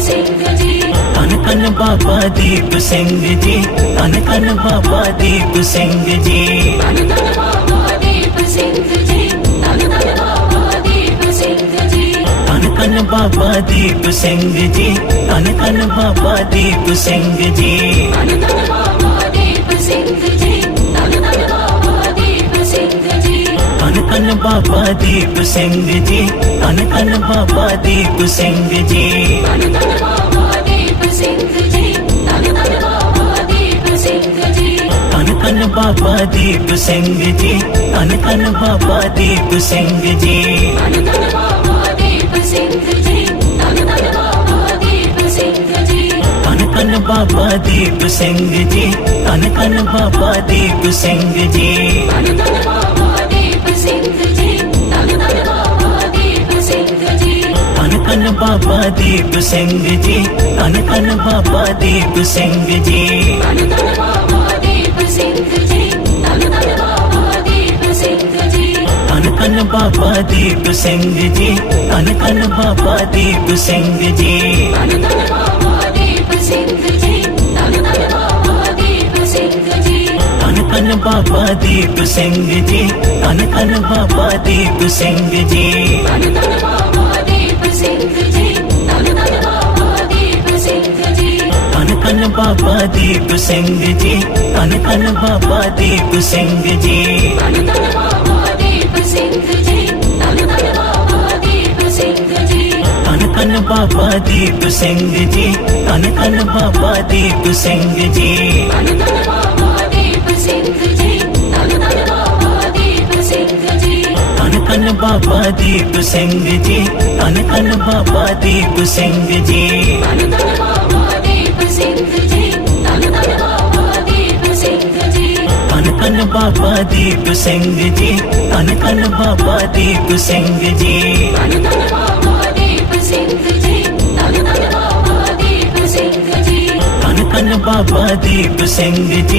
दीप सिंह जी। धन धन बाबा दीप सिंह जी, धन धन बाबा दीप सिंह जी। धन धन बाबा दीप सिंह जी, धन धन बाबा दीप सिंह जी। धन धन बाबा दीप सिंह जी, धन धन बाबा दीप सिंह जी। धन धन बाबा दीप सिंह जी, धन धन बाबा दीप सिंह जी। धन धन बाबा दीप सिंह जी, धन धन बाबा दीप सिंह जी। धन धन बाबा दीप सिंह जी, धन धन बाबा दीप सिंह जी। धन धन बाबा दीप सिंह जी, धन धन बाबा दीप सिंह जी। धन धन बाबा दीप सिंह जी, धन धन बाबा दीप सिंह जी। धन धन धन बाबा दीप सिंह जी, धन धन बाबा दीप सिंह जी। धन धन बाबा दीप सिंह जी, धन धन बाबा दीप सिंह जी। धन धन बाबा दीप सिंह जी, धन धन बाबा दीप सिंह जी। धन धन बाबा दीप सिंह जी, धन धन बाबा दीप सिंह जी। धन धन बाबा दीप सिंह जी, धन धन बाबा दीप सिंह जी। धन धन बाबा दीप सिंह जी, धन धन बाबा दीप सिंह जी। धन धन बाबा दीप सिंह जी, धन धन बाबा दीप सिंह जी। धन धन बाबा दीप सिंह जी, धन धन बाबा दीप सिंह जी। धन धन बाबा दीप सिंह जी, धन धन बाबा दीप सिंह जी। धन धन बाबा दीप सिंह जी, धन धन बाबा दीप सिंह जी। धन धन बाबा दीप सिंह जी, धन धन बाबा दीप सिंह जी। धन धन बाबा दीप सिंह जी, धन धन बाबा दीप सिंह जी। धन धन बाबा दीप सिंह जी, धन धन बाबा दीप सिंह जी। धन धन बाबा दीप सिंह जी, धन धन बाबा दीप सिंह जी। धन धन बाबा दीप सिंह जी, धन धन बाबा दीप सिंह जी। धन धन बाबा दीप सिंह जी, धन धन बाबा दीप सिंह जी। धन धन बाबा दीप सिंह जी, धन धन बाबा दीप सिंह जी। धन धन बाबा दीप सिंह जी,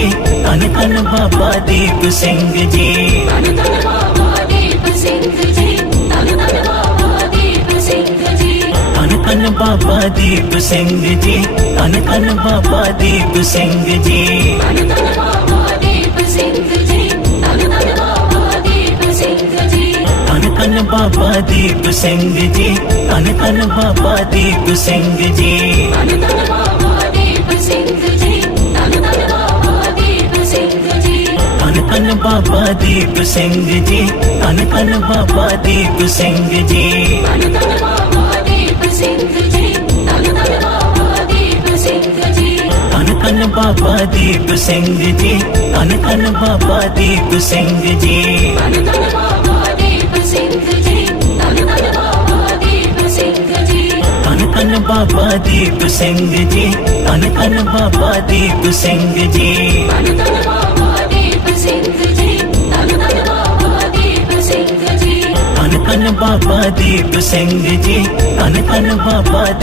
धन धन बाबा दीप सिंह जी। धन धन बाबा दीप सिंह जी, धन धन बाबा दीप सिंह जी। धन धन बाबा दीप सिंह जी, धन धन बाबा दीप सिंह जी। धन धन बाबा दीप सिंह जी, धन धन बाबा दीप सिंह जी। धन धन बाबा दीप सिंह जी, धन धन बाबा दीप सिंह जी। धन धन बाबा दीप सिंह जी, धन धन बाबा दीप सिंह जी। धन धन बाबा दीप सिंह जी, धन धन बाबा दीप सिंह जी। धन धन बाबा दीप सिंह जी, धन धन बाबा दीप सिंह जी। धन धन बाबा दीप सिंह जी, धन धन बाबा दीप सिंह जी। धन धन बाबा दीप सिंह जी, धन धन बाबा दीप सिंह जी। धन धन बाबा दीप सिंह जी, धन धन बाबा दीप सिंह जी। धन धन बाबा दीप सिंह जी, धन धन बाबा दीप सिंह जी। धन धन बाबा दीप सिंह जी, धन धन बाबा दीप सिंह जी। धन धन बाबा दीप सिंह जी, धन धन बाबा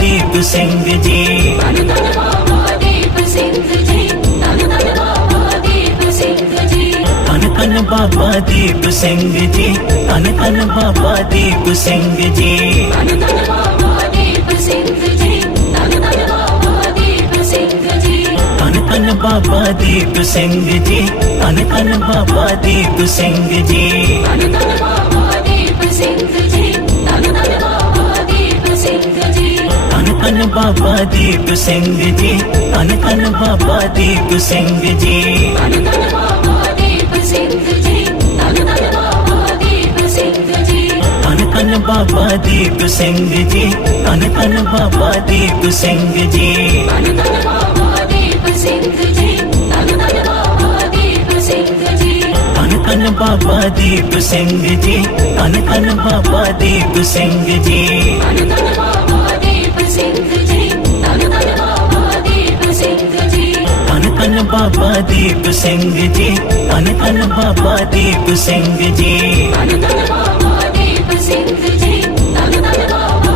दीप सिंह जी। धन धन बाबा दीप सिंह जी, धन धन बाबा दीप सिंह जी। धन धन बाबा दीप सिंह जी, धन धन बाबा दीप सिंह जी। धन धन बाबा दीप सिंह जी, धन धन बाबा दीप सिंह जी। धन धन बाबा दीप सिंह जी, धन धन बाबा दीप सिंह जी। धन धन बाबा दीप सिंह जी, धन धन बाबा दीप सिंह जी। धन धन बाबा दीप सिंह जी, धन धन बाबा दीप सिंह जी। धन धन बाबा दीप सिंह जी, धन धन बाबा दीप सिंह जी। धन धन बाबा दीप सिंह जी, धन धन बाबा दीप सिंह जी। धन धन बाबा दीप सिंह जी, धन धन बाबा दीप सिंह जी। धन धन बाबा दीप सिंह जी, धन धन बाबा दीप सिंह जी। धन धन बाबा दीप सिंह जी, धन धन बाबा दीप सिंह जी। धन धन बाबा दीप सिंह जी, धन धन बाबा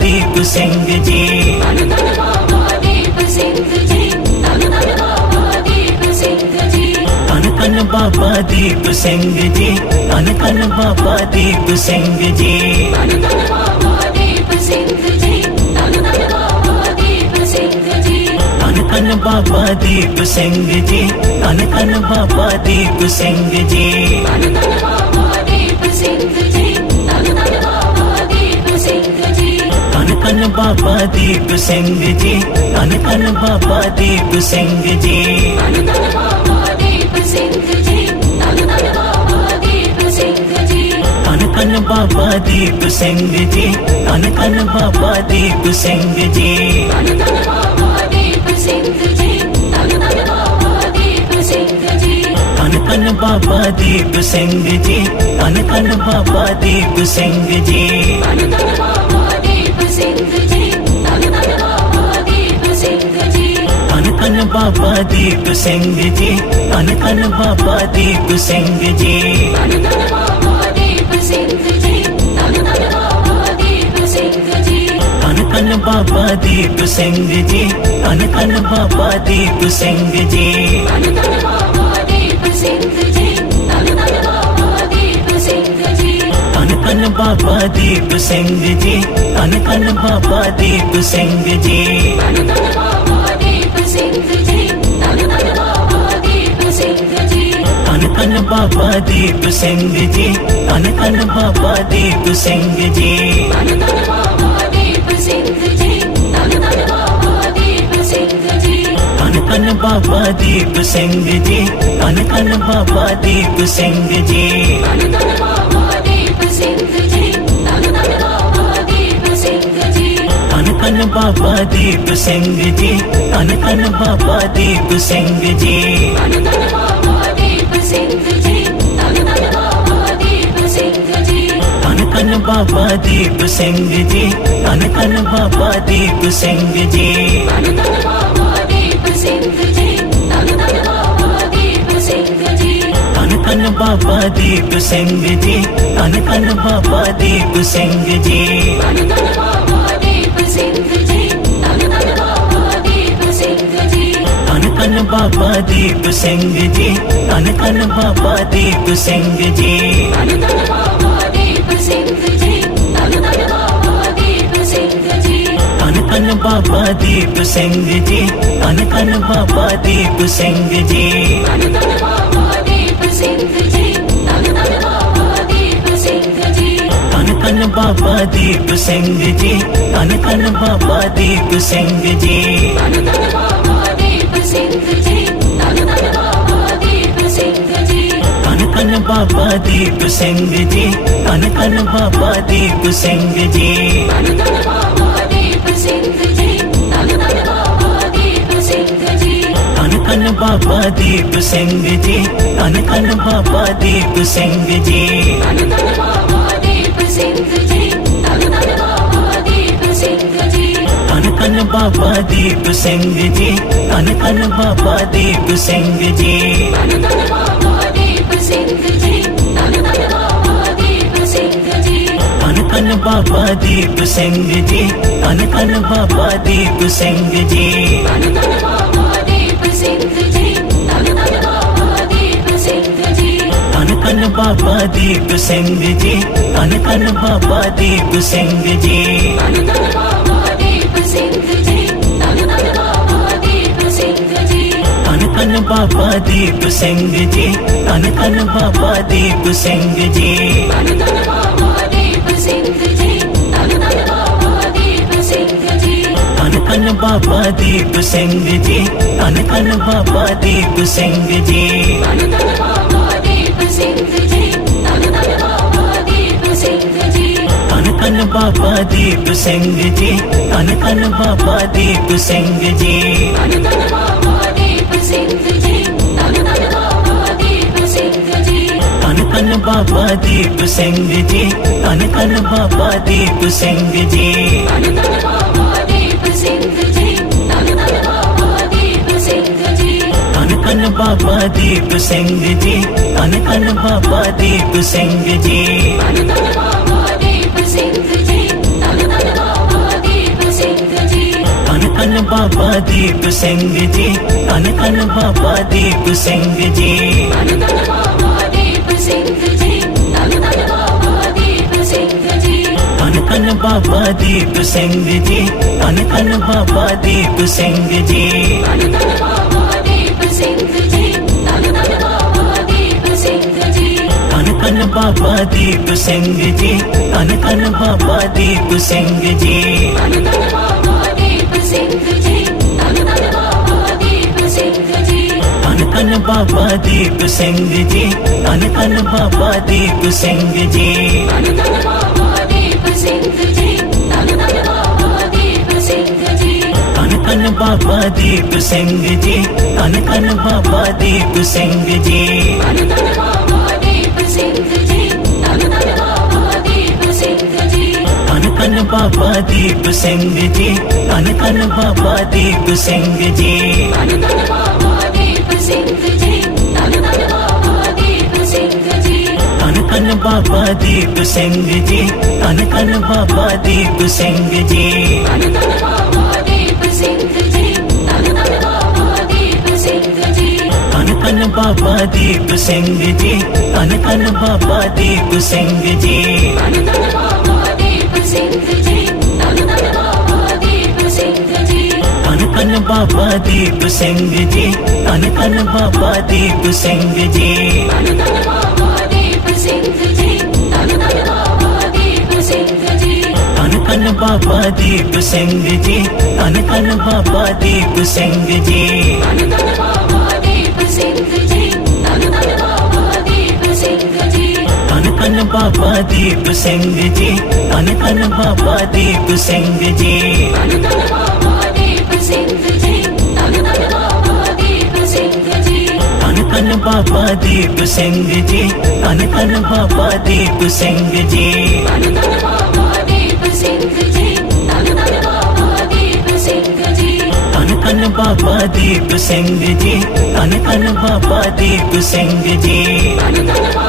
दीप सिंह जी। धन धन बाबा दीप सिंह जी, धन धन बाबा दीप सिंह जी। धन धन बाबा दीप सिंह जी, धन धन बाबा दीप सिंह जी। धन धन बाबा दीप सिंह जी, धन धन बाबा दीप सिंह जी। धन धन बाबा दीप सिंह जी, धन धन बाबा दीप सिंह जी। धन धन बाबा दीप सिंह जी, धन धन बाबा दीप सिंह जी। धन धन बाबा दीप सिंह जी, धन धन बाबा दीप सिंह जी। धन धन बाबा दीप सिंह जी, धन धन बाबा दीप सिंह जी। धन धन बाबा दीप सिंह जी, धन धन बाबा दीप सिंह जी। धन धन बाबा दीप सिंह जी, धन धन बाबा दीप सिंह जी। धन धन धन बाबा दीप सिंह जी, धन धन बाबा दीप सिंह जी। धन धन बाबा दीप सिंह जी, धन धन बाबा दीप सिंह जी। धन धन बाबा दीप सिंह जी, धन धन बाबा दीप सिंह जी। धन धन बाबा दीप सिंह जी, धन धन बाबा दीप सिंह जी। धन धन बाबा दीप सिंह जी, धन धन बाबा दीप सिंह जी। धन धन बाबा दीप सिंह जी, धन धन बाबा दीप सिंह जी। धन धन बाबा दीप सिंह जी, धन धन बाबा दीप सिंह जी। धन धन बाबा दीप सिंह जी, धन धन बाबा दीप सिंह जी। धन धन बाबा दीप सिंह जी, धन धन बाबा दीप सिंह जी। धन धन बाबा दीप सिंह जी, धन धन बाबा दीप सिंह जी। धन धन बाबा दीप सिंह जी, धन धन बाबा दीप सिंह जी। धन धन बाबा दीप सिंह जी, धन धन बाबा दीप सिंह जी। धन धन बाबा दीप सिंह जी, धन धन बाबा दीप सिंह जी। धन धन बाबा दीप सिंह जी, धन धन बाबा दीप सिंह जी। धन धन बाबा दीप सिंह जी, धन धन बाबा दीप सिंह जी। धन धन बाबा दीप सिंह जी, धन धन बाबा दीप सिंह जी। धन धन बाबा दीप सिंह जी, धन धन बाबा दीप सिंह जी। धन धन बाबा दीप सिंह जी, धन धन बाबा दीप सिंह जी। धन धन बाबा दीप सिंह जी, धन धन बाबा दीप सिंह जी। धन धन बाबा दीप सिंह जी, धन धन बाबा दीप सिंह जी। धन धन बाबा दीप सिंह जी, धन धन बाबा दीप सिंह जी। धन धन बाबा दीप सिंह जी, धन धन बाबा दीप सिंह जी। धन धन बाबा दीप सिंह जी, धन धन बाबा दीप सिंह जी। धन धन बाबा दीप सिंह जी, धन धन बाबा दीप सिंह जी। धन धन बाबा दीप सिंह जी, धन धन बाबा दीप सिंह जी। धन धन बाबा दीप सिंह जी, धन धन बाबा दीप सिंह जी। धन धन बाबा दीप सिंह जी, धन धन बाबा दीप सिंह जी। धन धन बाबा दीप सिंह जी, धन धन बाबा दीप सिंह जी। धन धन बाबा दीप सिंह जी, धन धन बाबा दीप सिंह जी। धन धन बाबा दीप सिंह जी, धन धन बाबा दीप सिंह जी। धन धन बाबा दीप सिंह जी, धन धन बाबा दीप सिंह जी। धन धन बाबा दीप सिंह जी, धन धन बाबा दीप सिंह जी। धन धन बाबा दीप सिंह जी, धन धन बाबा दीप सिंह जी। धन धन बाबा दीप सिंह जी, धन धन बाबा दीप सिंह जी। धन धन बाबा दीप सिंह जी, धन धन बाबा दीप सिंह जी। धन धन बाबा दीप सिंह जी, धन धन बाबा दीप सिंह जी। धन धन बाबा दीप सिंह जी, धन धन बाबा दीप सिंह जी। धन धन बाबा दीप सिंह जी, धन धन बाबा दीप सिंह जी। धन धन बाबा दीप सिंह जी, धन धन बाबा दीप सिंह जी। धन धन बाबा दीप सिंह जी, धन धन बाबा दीप सिंह जी। धन धन बाबा दीप सिंह जी, धन धन बाबा दीप सिंह जी। धन धन बाबा दीप सिंह जी, धन धन बाबा दीप सिंह जी। धन धन बाबा दीप सिंह जी, धन धन बाबा दीप सिंह जी। धन धन बाबा दीप सिंह जी, धन धन बाबा दीप सिंह जी। धन धन बाबा दीप सिंह जी, धन धन बाबा दीप सिंह जी। धन धन बाबा दीप सिंह जी, धन धन बाबा दीप सिंह जी। धन धन बाबा दीप सिंह जी, धन धन बाबा दीप सिंह जी। धन धन बाबा दीप सिंह जी, धन धन बाबा दीप सिंह जी। धन धन बाबा दीप सिंह जी, धन धन बाबा दीप सिंह जी। धन धन बाबा दीप सिंह जी, धन धन बाबा दीप सिंह जी। धन धन बाबा दीप सिंह जी, धन धन बाबा दीप सिंह जी। धन धन बाबा दीप सिंह जी, धन धन बाबा दीप सिंह जी। धन धन बाबा दीप सिंह जी, धन धन बाबा दीप सिंह जी। धन धन बाबा दीप सिंह जी, धन धन बाबा दीप सिंह जी। धन धन बाबा दीप सिंह जी, धन धन बाबा दीप सिंह जी। धन धन बाबा दीप सिंह जी, धन धन बाबा दीप सिंह जी। धन धन बाबा दीप सिंह जी, धन धन बाबा दीप सिंह जी। धन धन बाबा दीप सिंह जी, धन धन बाबा दीप सिंह जी। धन धन बाबा दीप सिंह जी, धन धन बाबा दीप सिंह जी। धन धन बाबा दीप सिंह जी, धन धन बाबा दीप सिंह जी। धन धन बाबा दीप सिंह जी, धन धन बाबा दीप सिंह जी। धन धन बाबा दीप सिंह जी, धन धन बाबा दीप सिंह जी। धन धन बाबा दीप सिंह जी, धन धन बाबा दीप सिंह जी। धन धन बाबा दीप सिंह जी, धन धन बाबा दीप सिंह जी। धन धन बाबा दीप सिंह जी, धन धन बाबा दीप सिंह जी। धन धन बाबा दीप सिंह जी, धन धन बाबा दीप सिंह जी। धन धन बाबा दीप सिंह जी, धन धन बाबा दीप सिंह जी। धन धन बाबा दीप सिंह जी, धन धन बाबा दीप सिंह जी। धन धन बाबा दीप सिंह जी, धन धन बाबा दीप सिंह जी। धन धन बाबा दीप सिंह जी, धन धन बाबा दीप सिंह जी। धन धन बाबा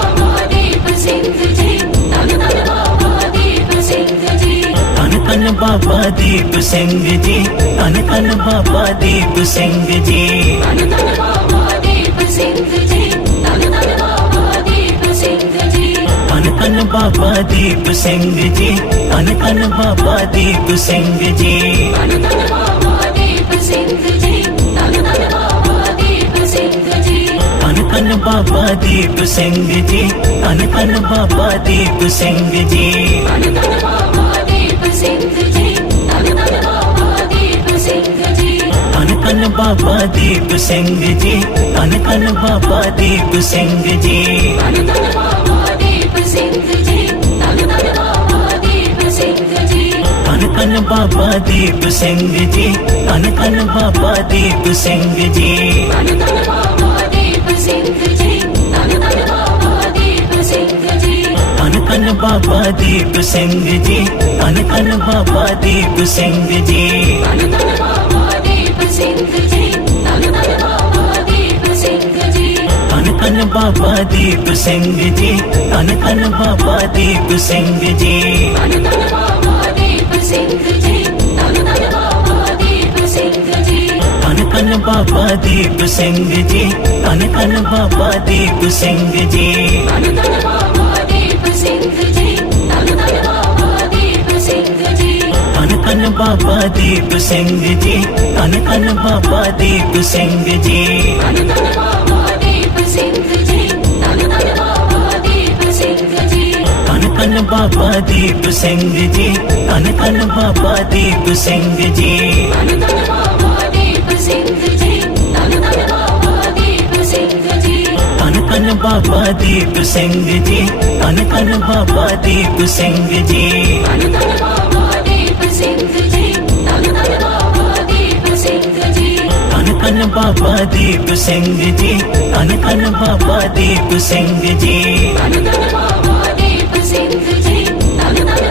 दीप सिंह जी, धन धन बाबा दीप सिंह जी। धन धन बाबा दीप सिंह जी, धन धन बाबा दीप सिंह जी। धन धन बाबा दीप सिंह जी, धन धन बाबा दीप सिंह जी। धन धन बाबा दीप सिंह जी, धन धन बाबा दीप सिंह जी। धन धन बाबा दीप सिंह जी, धन धन बाबा दीप सिंह जी। धन धन बाबा दीप सिंह जी, धन धन बाबा दीप सिंह जी। धन धन बाबा दीप सिंह जी, धन धन बाबा दीप सिंह जी। धन धन बाबा दीप सिंह जी, धन धन बाबा दीप सिंह जी। धन धन बाबा दीप सिंह जी, धन धन बाबा दीप सिंह जी। धन धन बाबा दीप सिंह जी, धन धन बाबा दीप सिंह जी। धन धन बाबा दीप सिंह जी, धन धन बाबा दीप सिंह जी। धन धन बाबा दीप सिंह जी, धन धन बाबा दीप सिंह जी। धन धन बाबा दीप सिंह जी, धन धन बाबा दीप सिंह जी। धन धन बाबा दीप सिंह जी, धन धन बाबा दीप सिंह जी। धन धन बाबा दीप सिंह जी, धन धन बाबा दीप सिंह जी। धन धन बाबा दीप सिंह जी, धन धन बाबा दीप सिंह जी। धन धन बाबा दीप सिंह जी, धन धन बाबा दीप सिंह जी। धन धन बाबा दीप सिंह जी, धन धन बाबा दीप सिंह जी। धन धन बाबा दीप सिंह जी, धन धन बाबा दीप सिंह जी। धन धन बाबा दीप सिंह जी, धन धन बाबा दीप सिंह जी। धन धन बाबा दीप सिंह जी, धन धन बाबा दीप सिंह जी। धन धन बाबा दीप सिंह जी, धन धन बाबा दीप सिंह जी। धन धन बाबा दीप सिंह जी, धन धन बाबा दीप सिंह जी। धन धन बाबा दीप सिंह जी, धन धन बाबा दीप सिंह जी। धन धन बाबा दीप सिंह जी, धन धन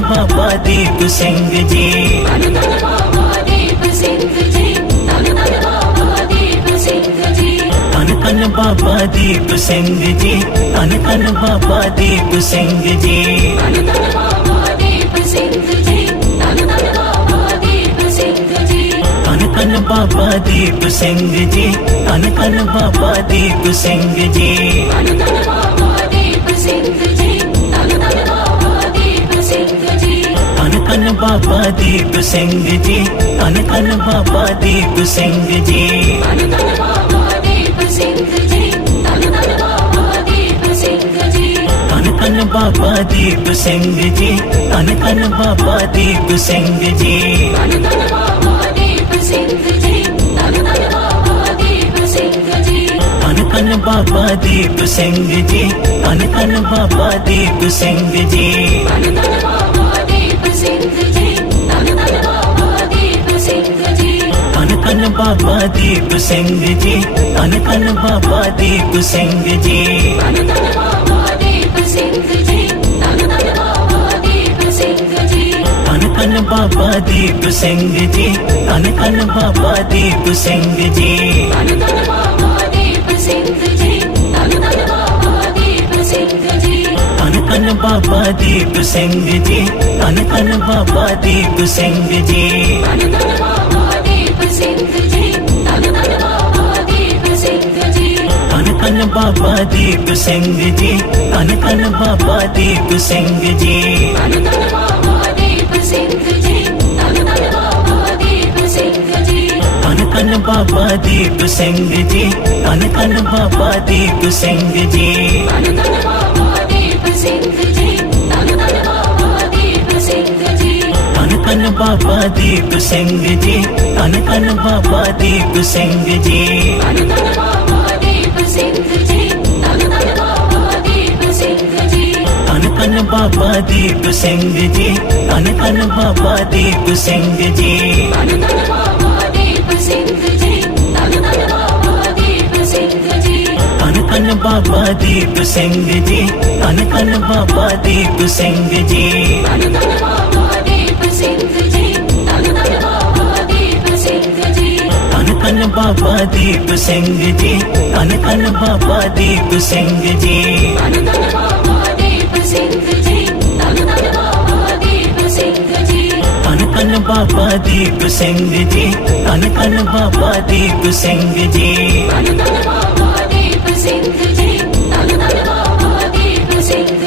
बाबा दीप सिंह जी। धन धन बाबा दीप सिंह जी, धन धन बाबा दीप सिंह जी। धन धन बाबा दीप सिंह जी, धन धन बाबा दीप सिंह जी। धन धन बाबा दीप सिंह जी, धन धन बाबा दीप सिंह जी। धन धन बाबा दीप सिंह जी, धन धन बाबा दीप सिंह जी। धन धन बाबा दीप सिंह जी, धन धन बाबा दीप सिंह जी। धन धन बाबा दीप सिंह जी, धन धन बाबा दीप सिंह जी। धन धन बाबा दीप सिंह जी, धन धन बाबा दीप सिंह जी। धन धन बाबा दीप सिंह जी, धन धन बाबा दीप सिंह जी। धन धन बाबा दीप सिंह जी, धन धन बाबा दीप सिंह जी। धन धन बाबा दीप सिंह जी, धन धन बाबा दीप सिंह जी। धन धन बाबा दीप सिंह जी, धन धन बाबा दीप सिंह जी। धन धन बाबा दीप सिंह जी, धन धन बाबा दीप सिंह जी। धन धन बाबा दीप सिंह जी, धन धन बाबा दीप सिंह जी। धन धन बाबा दीप सिंह जी, धन धन बाबा दीप सिंह जी। धन धन बाबा दीप सिंह जी, धन धन बाबा दीप सिंह जी। धन धन बाबा दीप सिंह जी, धन धन बाबा दीप सिंह जी। धन धन बाबा दीप सिंह जी, धन धन बाबा दीप सिंह जी। धन धन बाबा दीप सिंह जी, धन धन बाबा दीप सिंह जी। धन धन बाबा दीप सिंह जी, धन धन बाबा दीप सिंह जी। धन धन बाबा दीप सिंह जी, धन धन बाबा दीप सिंह जी। धन धन बाबा दीप सिंह जी, धन धन बाबा दीप सिंह जी। धन धन बाबा दीप सिंह जी, धन धन बाबा दीप सिंह जी। धन धन बाबा दीप सिंह जी, धन धन बाबा दीप सिंह जी। धन धन बाबा दीप सिंह जी, धन धन बाबा दीप सिंह जी। धन धन बाबा दीप सिंह जी, धन धन बाबा दीप सिंह जी। धन धन बाबा दीप सिंह जी, धन धन बाबा दीप सिंह जी। धन धन बाबा दीप सिंह जी, धन धन बाबा दीप सिंह जी। धन धन बाबा दीप सिंह जी, धन धन बाबा दीप सिंह जी। धन धन बाबा दीप सिंह जी, धन धन बाबा दीप सिंह जी। धन धन बाबा दीप सिंह जी, धन धन बाबा दीप सिंह जी। धन धन बाबा दीप सिंह जी, धन धन बाबा दीप सिंह जी। धन धन बाबा दीप सिंह जी, धन धन बाबा दीप सिंह जी। धन धन बाबा दीप सिंह जी, धन धन बाबा दीप सिंह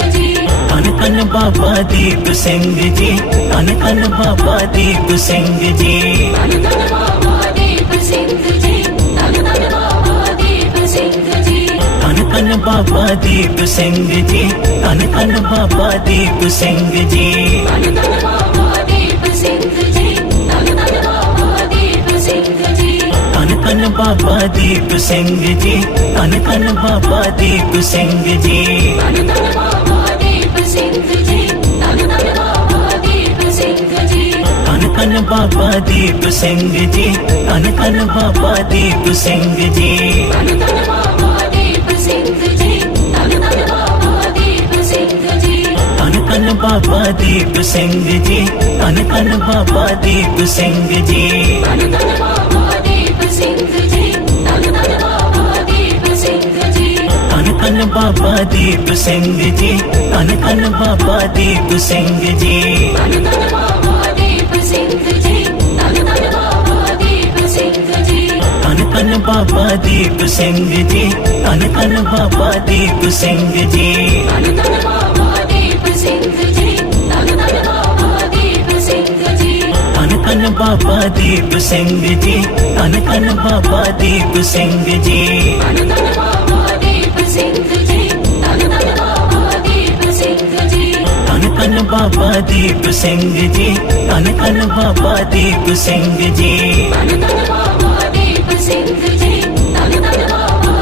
जी। धन धन बाबा दीप सिंह जी, धन धन बाबा दीप सिंह जी। धन धन बाबा दीप सिंह जी, धन धन बाबा दीप सिंह जी। धन धन बाबा दीप सिंह जी, धन धन बाबा दीप सिंह जी। धन धन बाबा दीप सिंह जी, धन धन बाबा दीप सिंह जी। धन धन बाबा दीप सिंह जी, धन धन बाबा दीप सिंह जी। धन धन बाबा दीप सिंह जी, धन धन बाबा दीप सिंह जी। धन धन बाबा दीप सिंह जी, धन धन बाबा दीप सिंह जी। धन धन बाबा दीप सिंह जी, धन धन बाबा दीप सिंह जी। धन धन बाबा दीप सिंह जी, धन धन बाबा दीप सिंह जी। धन धन बाबा दीप सिंह जी, धन धन बाबा दीप सिंह जी। धन धन बाबा दीप सिंह जी, धन धन बाबा दीप सिंह जी। धन धन बाबा दीप सिंह जी, धन धन बाबा दीप सिंह जी। धन धन बाबा दीप सिंह जी, धन धन बाबा दीप सिंह जी। धन धन बाबा दीप सिंह जी, धन धन बाबा दीप सिंह जी। धन धन बाबा दीप सिंह जी, धन धन बाबा दीप सिंह जी। धन धन बाबा दीप सिंह जी, धन धन बाबा दीप सिंह जी। धन धन बाबा दीप सिंह जी, धन धन बाबा दीप सिंह जी। धन धन बाबा दीप सिंह जी, धन धन बाबा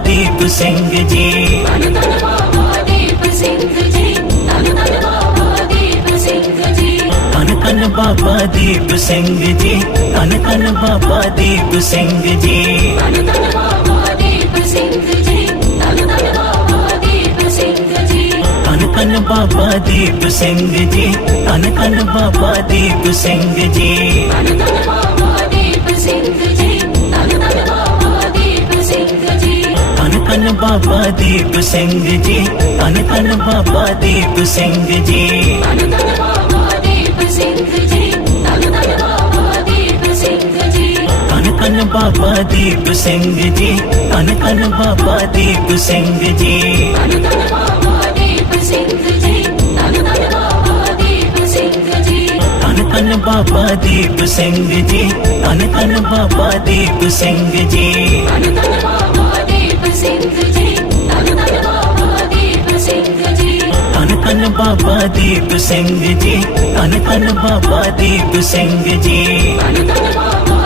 दीप सिंह जी। धन धन बाबा दीप सिंह जी, धन धन बाबा दीप सिंह जी। धन धन बाबा दीप सिंह जी, धन धन बाबा दीप सिंह जी। धन धन बाबा दीप सिंह जी, धन धन बाबा दीप सिंह जी। धन धन बाबा दीप सिंह जी, धन धन बाबा दीप सिंह जी। धन धन बाबा दीप सिंह जी, धन धन बाबा दीप सिंह जी। धन धन बाबा दीप सिंह जी, धन धन बाबा दीप सिंह जी। धन धन बाबा दीप सिंह जी, धन धन बाबा दीप सिंह जी। धन धन बाबा दीप सिंह जी, धन धन बाबा दीप सिंह जी। धन धन बाबा दीप सिंह जी, धन धन बाबा दीप सिंह जी। धन धन बाबा दीप सिंह जी, धन धन बाबा दीप सिंह जी। धन धन बाबा दीप सिंह जी, धन धन बाबा दीप सिंह जी। धन धन बाबा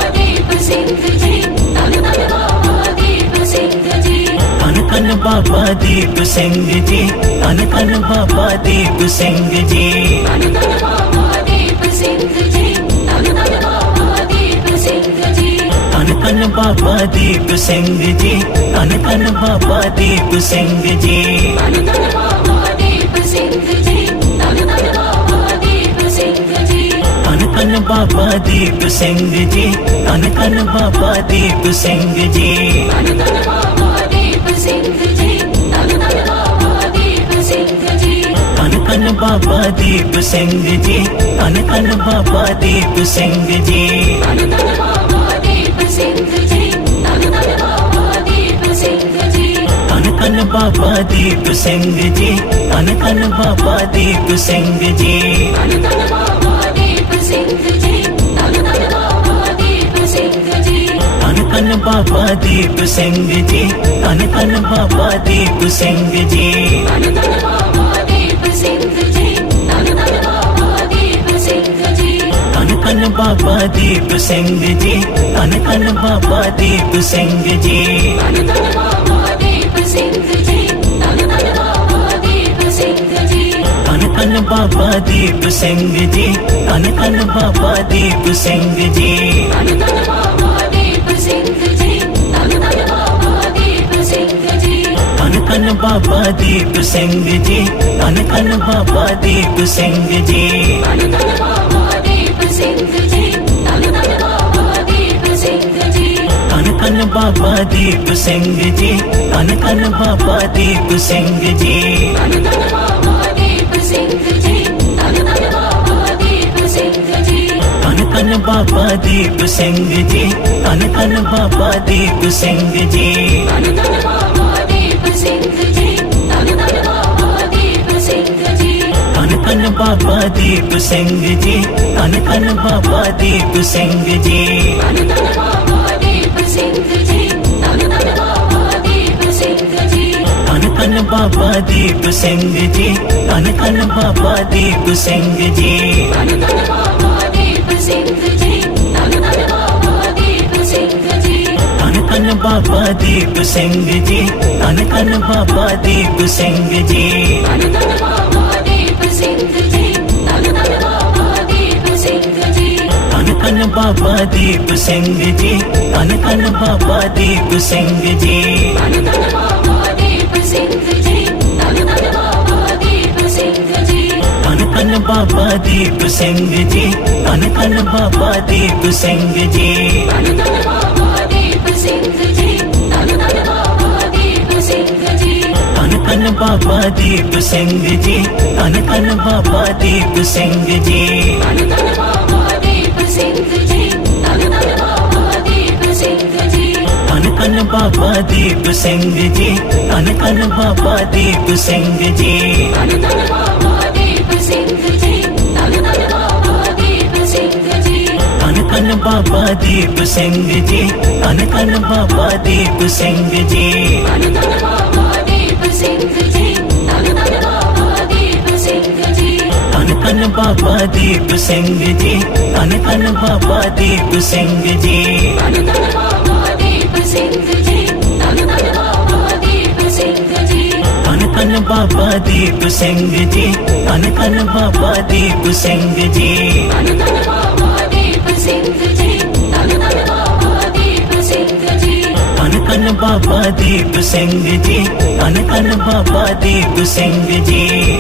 धन बाबा दीप सिंह जी, धन धन बाबा दीप सिंह जी। धन धन बाबा दीप सिंह जी, धन धन बाबा दीप सिंह जी। धन धन बाबा दीप सिंह जी, धन धन बाबा दीप सिंह जी। धन धन बाबा दीप सिंह जी, धन धन बाबा दीप सिंह जी। धन धन बाबा दीप सिंह जी, धन धन बाबा दीप सिंह जी। धन धन बाबा दीप सिंह जी, धन धन बाबा दीप सिंह जी। धन धन बाबा दीप सिंह जी, धन धन बाबा दीप सिंह जी। धन धन बाबा दीप सिंह जी, धन धन बाबा दीप सिंह जी। धन धन बाबा दीप सिंह जी, धन धन बाबा दीप सिंह जी। धन धन बाबा दीप सिंह जी, धन धन बाबा दीप सिंह जी। धन धन बाबा दीप सिंह जी, धन धन बाबा दीप सिंह जी। धन धन बाबा दीप सिंह जी, धन धन बाबा दीप सिंह जी। धन धन बाबा दीप सिंह जी, धन धन बाबा दीप सिंह जी। धन धन बाबा दीप सिंह जी, धन धन बाबा दीप सिंह जी। धन धन बाबा दीप सिंह जी, धन धन बाबा दीप सिंह जी। धन धन बाबा दीप सिंह जी, धन धन बाबा दीप सिंह जी। धन धन बाबा दीप सिंह जी, धन धन बाबा दीप सिंह जी। धन धन बाबा दीप सिंह जी, धन धन बाबा दीप सिंह जी। धन धन बाबा दीप सिंह जी, धन धन बाबा दीप सिंह जी। धन धन बाबा दीप सिंह जी, धन धन बाबा दीप सिंह जी। धन धन बाबा दीप सिंह जी, धन धन बाबा दीप सिंह जी। धन धन बाबा दीप सिंह जी, धन धन बाबा दीप सिंह जी। धन धन बाबा दीप सिंह जी, धन धन बाबा दीप सिंह जी। धन धन बाबा दीप सिंह जी, धन धन बाबा दीप सिंह जी। धन धन बाबा दीप सिंह जी, धन धन बाबा दीप सिंह जी। धन धन बाबा दीप सिंह जी, धन धन बाबा दीप सिंह जी। धन धन बाबा दीप सिंह जी, धन धन बाबा दीप सिंह जी। धन धन बाबा दीप सिंह जी, धन धन बाबा दीप सिंह जी। धन धन बाबा दीप सिंह जी, धन धन बाबा दीप सिंह जी। धन धन बाबा दीप सिंह जी, धन धन बाबा दीप सिंह जी। धन धन बाबा दीप सिंह जी, धन धन बाबा दीप सिंह जी। धन धन बाबा दीप सिंह जी, धन धन बाबा दीप सिंह जी। धन धन बाबा दीप सिंह जी, धन धन बाबा दीप सिंह जी। धन धन बाबा दीप सिंह जी, धन धन बाबा दीप सिंह जी। धन धन बाबा दीप सिंह जी, धन धन बाबा दीप सिंह जी। धन धन बाबा दीप सिंह जी, धन धन बाबा दीप सिंह जी। धन धन बाबा दीप सिंह जी, धन धन बाबा दीप सिंह जी। धन धन बाबा दीप सिंह जी, धन धन बाबा दीप सिंह जी। धन धन बाबा दीप सिंह जी, धन धन बाबा दीप सिंह जी। धन धन बाबा दीप सिंह जी, धन धन बाबा दीप सिंह जी। धन धन बाबा दीप सिंह जी, धन धन बाबा दीप सिंह जी। धन धन बाबा दीप सिंह जी, धन धन बाबा दीप सिंह जी। धन धन बाबा दीप सिंह जी, धन धन बाबा दीप सिंह जी।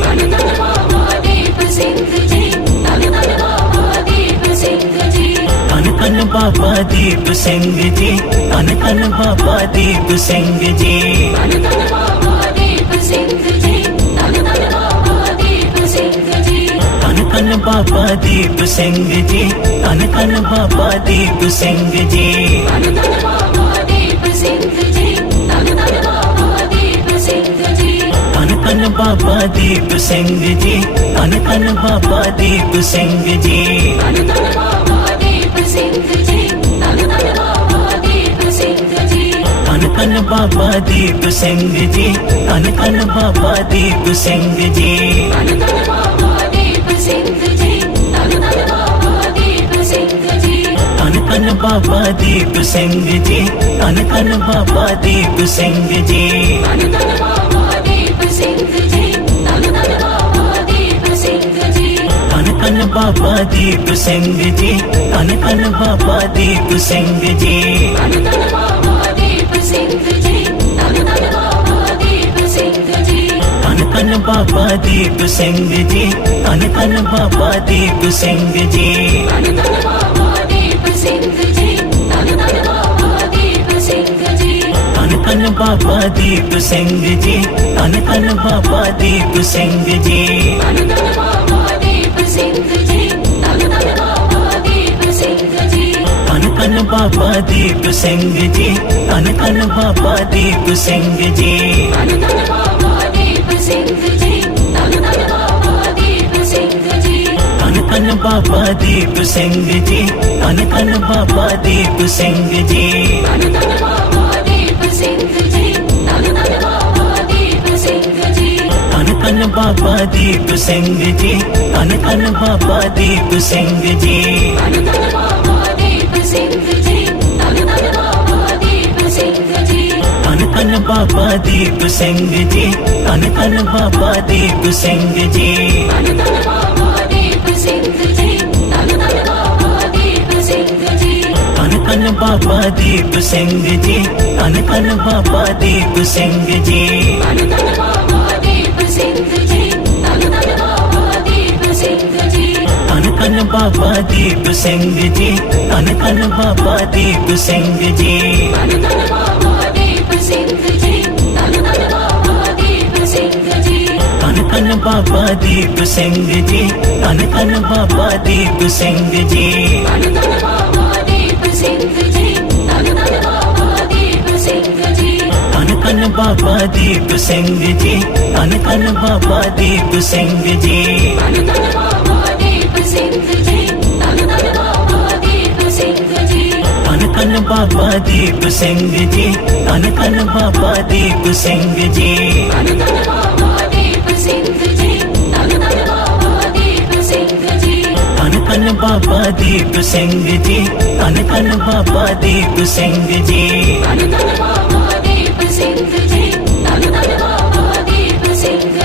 धन धन बाबा दीप सिंह जी, धन धन बाबा दीप सिंह जी। धन धन बाबा दीप सिंह जी, धन धन बाबा दीप सिंह जी। धन धन बाबा दीप सिंह जी, धन धन बाबा दीप सिंह जी। धन धन बाबा दीप सिंह जी, धन धन बाबा दीप सिंह जी। धन धन बाबा दीप सिंह जी, धन धन बाबा दीप सिंह जी। धन धन बाबा दीप सिंह जी, धन धन बाबा दीप सिंह जी। धन धन बाबा दीप सिंह जी, धन धन बाबा दीप सिंह जी। धन धन बाबा दीप सिंह जी, धन धन बाबा दीप सिंह जी। धन धन बाबा दीप सिंह जी, धन धन बाबा दीप सिंह जी। धन धन बाबा दीप सिंह जी, धन धन बाबा दीप सिंह जी। धन धन बाबा दीप सिंह जी, धन धन बाबा दीप सिंह जी। धन धन बाबा दीप सिंह जी, धन धन बाबा दीप सिंह जी। धन धन बाबा दीप सिंह जी, धन धन बाबा दीप सिंह जी। धन धन बाबा दीप सिंह जी, धन धन बाबा दीप सिंह जी। धन धन बाबा दीप सिंह जी, धन धन बाबा दीप सिंह जी। धन धन बाबा दीप सिंह जी, धन धन बाबा दीप सिंह जी। धन धन बाबा दीप सिंह जी, धन धन बाबा दीप सिंह जी। धन धन बाबा दीप सिंह जी, धन धन बाबा दीप सिंह जी। धन धन बाबा दीप सिंह जी, धन धन बाबा दीप सिंह जी। धन धन बाबा दीप सिंह जी, धन धन बाबा दीप सिंह जी। धन धन बाबा दीप सिंह जी, धन धन बाबा दीप सिंह जी। धन धन बाबा दीप सिंह जी, धन धन बाबा दीप सिंह जी। धन धन बाबा दीप सिंह जी, धन धन बाबा दीप सिंह जी। धन धन बाबा दीप सिंह जी, धन धन बाबा दीप सिंह जी। धन धन बाबा दीप सिंह जी, धन धन बाबा दीप सिंह जी। धन धन बाबा दीप सिंह जी, धन धन बाबा दीप सिंह जी। धन धन बाबा दीप सिंह जी, धन धन बाबा दीप सिंह जी। धन धन बाबा दीप सिंह जी, धन धन बाबा दीप सिंह जी। धन धन बाबा दीप सिंह जी, धन धन बाबा दीप सिंह जी। धन धन बाबा दीप सिंह जी, धन धन बाबा दीप सिंह जी। धन धन बाबा दीप सिंह जी, धन धन बाबा दीप सिंह जी। धन धन बाबा दीप सिंह जी, धन धन बाबा दीप सिंह जी। धन धन बाबा दीप सिंह जी, धन धन बाबा दीप सिंह जी। धन धन बाबा दीप सिंह जी, धन धन बाबा दीप सिंह जी। धन धन बाबा दीप सिंह जी, धन धन बाबा दीप सिंह जी। धन धन बाबा दीप सिंह जी, धन धन बाबा दीप सिंह जी। धन धन बाबा दीप सिंह जी, धन धन बाबा दीप सिंह जी। धन धन बाबा दीप सिंह जी, धन धन बाबा दीप सिंह जी। धन धन बाबा दीप सिंह जी, धन धन बाबा दीप सिंह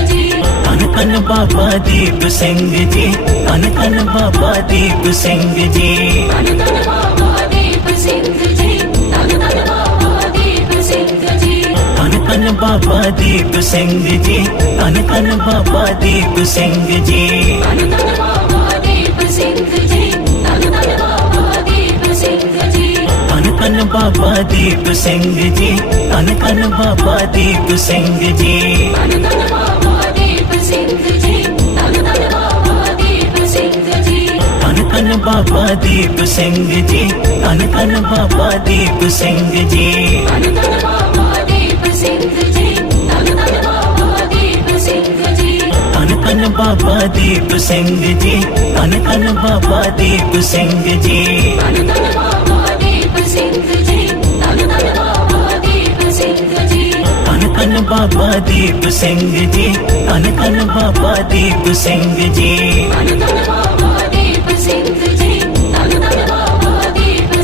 जी। धन धन बाबा दीप सिंह जी, धन धन बाबा दीप सिंह जी। धन धन बाबा दीप सिंह जी, धन धन बाबा दीप सिंह जी। धन धन बाबा दीप सिंह जी, धन धन बाबा दीप सिंह जी। धन धन बाबा दीप सिंह जी, धन धन बाबा दीप सिंह जी। धन धन बाबा दीप सिंह जी, धन धन बाबा दीप सिंह जी। धन धन बाबा दीप सिंह जी, धन धन बाबा दीप सिंह जी। धन धन बाबा दीप सिंह जी, धन धन बाबा दीप सिंह जी। धन धन बाबा दीप सिंह जी, धन धन बाबा दीप सिंह जी। धन धन बाबा दीप सिंह जी, धन धन बाबा दीप सिंह जी। धन धन बाबा दीप सिंह जी, धन धन बाबा दीप सिंह जी। धन धन बाबा दीप सिंह जी, धन धन बाबा दीप सिंह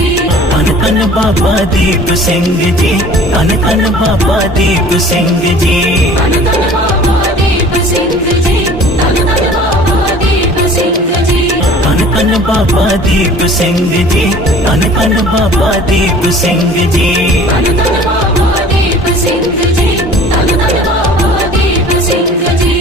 जी। धन धन बाबा दीप सिंह जी, धन धन बाबा दीप सिंह जी। धन धन बाबा दीप सिंह जी, धन धन बाबा दीप सिंह जी। धन धन बाबा दीप सिंह जी, धन धन बाबा दीप सिंह जी।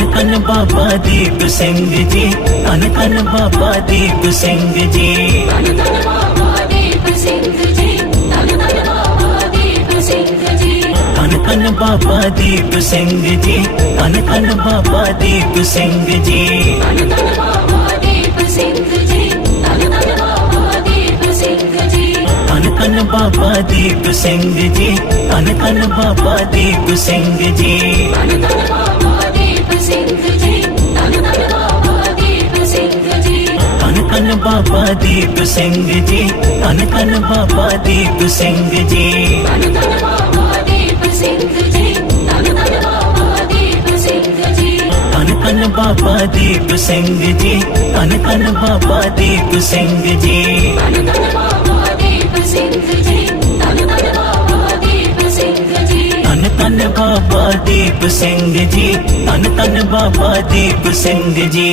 धन धन बाबा दीप सिंह जी, धन धन बाबा दीप सिंह जी। धन धन बाबा दीप सिंह जी, धन धन बाबा दीप सिंह जी। धन धन बाबा दीप सिंह जी, धन धन बाबा दीप सिंह जी। धन धन बाबा दीप सिंह जी, धन धन बाबा दीप सिंह जी। धन धन बाबा दीप सिंह जी, धन धन बाबा दीप सिंह जी। धन धन बाबा दीप सिंह जी, धन धन बाबा दीप सिंह जी। धन धन बाबा दीप सिंह जी, धन धन बाबा दीप सिंह जी। धन धन बाबा दीप सिंह जी, धन धन बाबा दीप सिंह जी। धन धन धन बाबा दीप सिंह जी, धन धन बाबा दीप सिंह जी। धन धन बाबा दीप सिंह जी, धन धन बाबा दीप सिंह जी। धन धन बाबा दीप सिंह जी, धन धन बाबा दीप सिंह जी।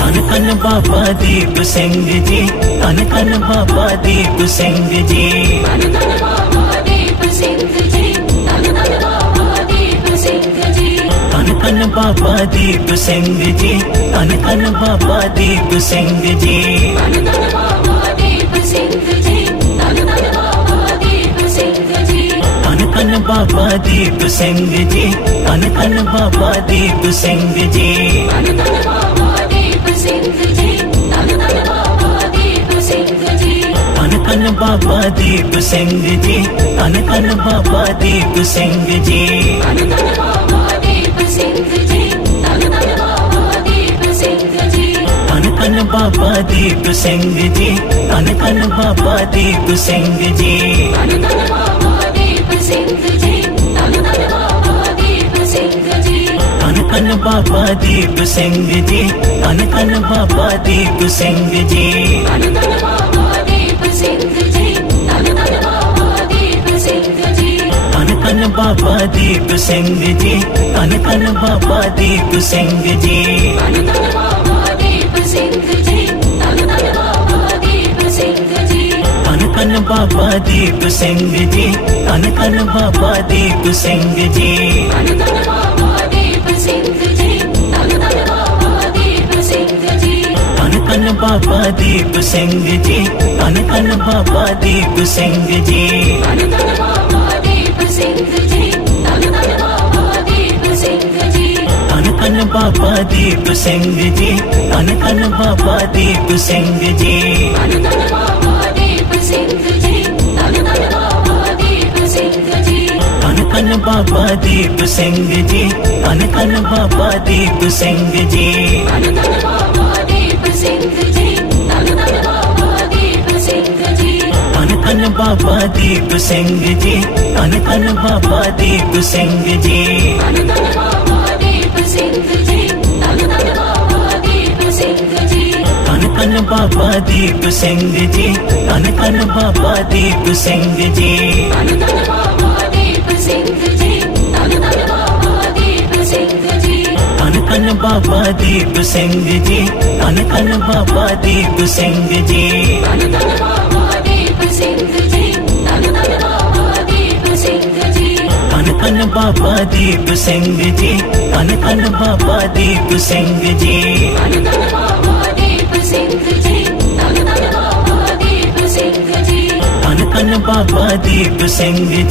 धन धन बाबा दीप सिंह जी, धन धन बाबा दीप सिंह जी। धन धन बाबा दीप सिंह जी, धन धन बाबा दीप सिंह जी। धन धन बाबा दीप सिंह जी, धन धन बाबा दीप सिंह जी। धन धन बाबा दीप सिंह जी, धन धन बाबा दीप सिंह जी। धन धन बाबा दीप सिंह जी, धन धन बाबा दीप सिंह जी। धन धन बाबा दीप सिंह जी, धन धन बाबा दीप सिंह जी। धन धन बाबा दीप सिंह जी, धन धन बाबा दीप सिंह जी। धन धन बाबा दीप सिंह जी, धन धन बाबा दीप सिंह जी। धन धन बाबा दीप सिंह जी, धन धन बाबा दीप सिंह जी। धन धन बाबा दीप सिंह जी, धन धन बाबा दीप सिंह जी। धन धन बाबा दीप सिंह जी, धन धन बाबा दीप सिंह जी। धन धन बाबा दीप सिंह जी, धन धन बाबा दीप सिंह जी। धन धन बाबा दीप सिंह जी, धन धन बाबा दीप सिंह जी। धन धन बाबा दीप सिंह जी, धन धन बाबा दीप सिंह जी। धन धन बाबा दीप सिंह जी, धन धन बाबा दीप सिंह जी। धन धन बाबा दीप सिंह जी, धन धन बाबा दीप सिंह जी। धन धन बाबा दीप सिंह जी, धन धन बाबा दीप सिंह जी। धन धन बाबा दीप सिंह जी, धन धन बाबा दीप सिंह जी। धन धन बाबा दीप सिंह जी, धन धन बाबा दीप सिंह जी। धन धन बाबा दीप सिंह जी, धन धन बाबा दीप सिंह जी। धन धन बाबा दीप सिंह जी, धन धन बाबा दीप सिंह जी। धन धन बाबा दीप सिंह जी, धन धन बाबा दीप सिंह जी। धन धन बाबा दीप सिंह जी, धन धन बाबा दीप सिंह जी। धन धन बाबा दीप सिंह जी, धन धन बाबा दीप सिंह जी। धन धन बाबा दीप सिंह जी, धन धन बाबा दीप सिंह जी। धन धन बाबा दीप सिंह जी, धन धन बाबा दीप सिंह जी। धन धन बाबा दीप सिंह जी, धन धन बाबा दीप सिंह जी। धन धन बाबा दीप सिंह जी, धन धन बाबा दीप सिंह जी। धन धन बाबा दीप सिंह जी, धन धन बाबा दीप सिंह जी। धन धन बाबा दीप सिंह जी, धन धन बाबा दीप सिंह जी। धन धन बाबा दीप सिंह जी, धन धन बाबा दीप सिंह जी। धन धन बाबा दीप सिंह जी, धन धन बाबा दीप सिंह जी। धन धन बाबा दीप सिंह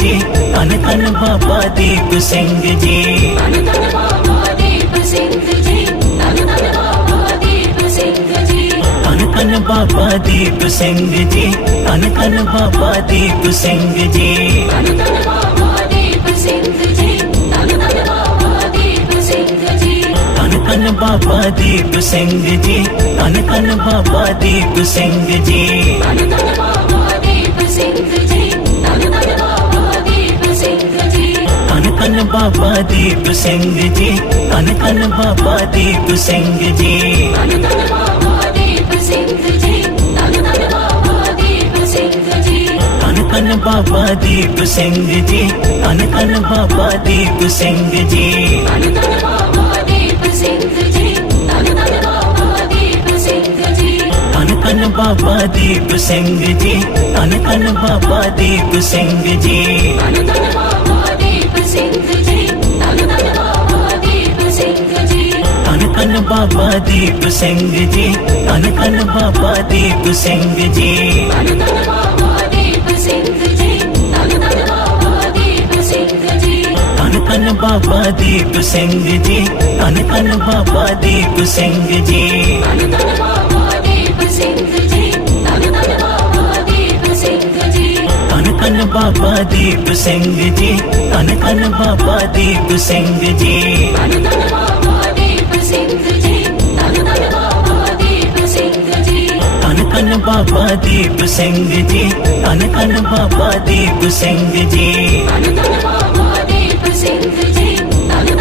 जी, धन धन बाबा दीप सिंह जी। धन धन बाबा दीप सिंह जी, धन धन बाबा दीप सिंह जी। धन धन बाबा दीप सिंह जी, धन धन बाबा दीप सिंह जी। धन धन बाबा दीप सिंह जी, धन धन बाबा दीप सिंह जी। धन धन बाबा दीप सिंह जी, धन धन बाबा दीप सिंह जी। धन धन बाबा दीप सिंह जी, धन धन बाबा दीप सिंह जी। धन धन बाबा दीप सिंह जी, धन धन बाबा दीप सिंह जी। धन धन बाबा दीप सिंह जी, धन धन बाबा दीप सिंह जी। धन धन बाबा दीप सिंह जी, धन धन बाबा दीप सिंह जी। धन धन बाबा दीप सिंह जी, धन धन बाबा दीप सिंह जी। धन धन बाबा दीप सिंह जी, धन धन बाबा दीप सिंह जी। धन धन बाबा दीप सिंह जी, धन धन बाबा दीप सिंह जी। धन धन बाबा दीप सिंह जी, धन धन बाबा दीप सिंह जी। धन धन बाबा दीप सिंह जी, धन धन बाबा दीप सिंह जी। धन धन बाबा दीप सिंह जी, धन धन बाबा दीप सिंह जी। धन धन बाबा दीप सिंह जी, धन धन बाबा दीप सिंह जी। धन धन बाबा दीप सिंह जी, धन धन बाबा दीप सिंह जी। धन धन बाबा दीप सिंह जी, धन धन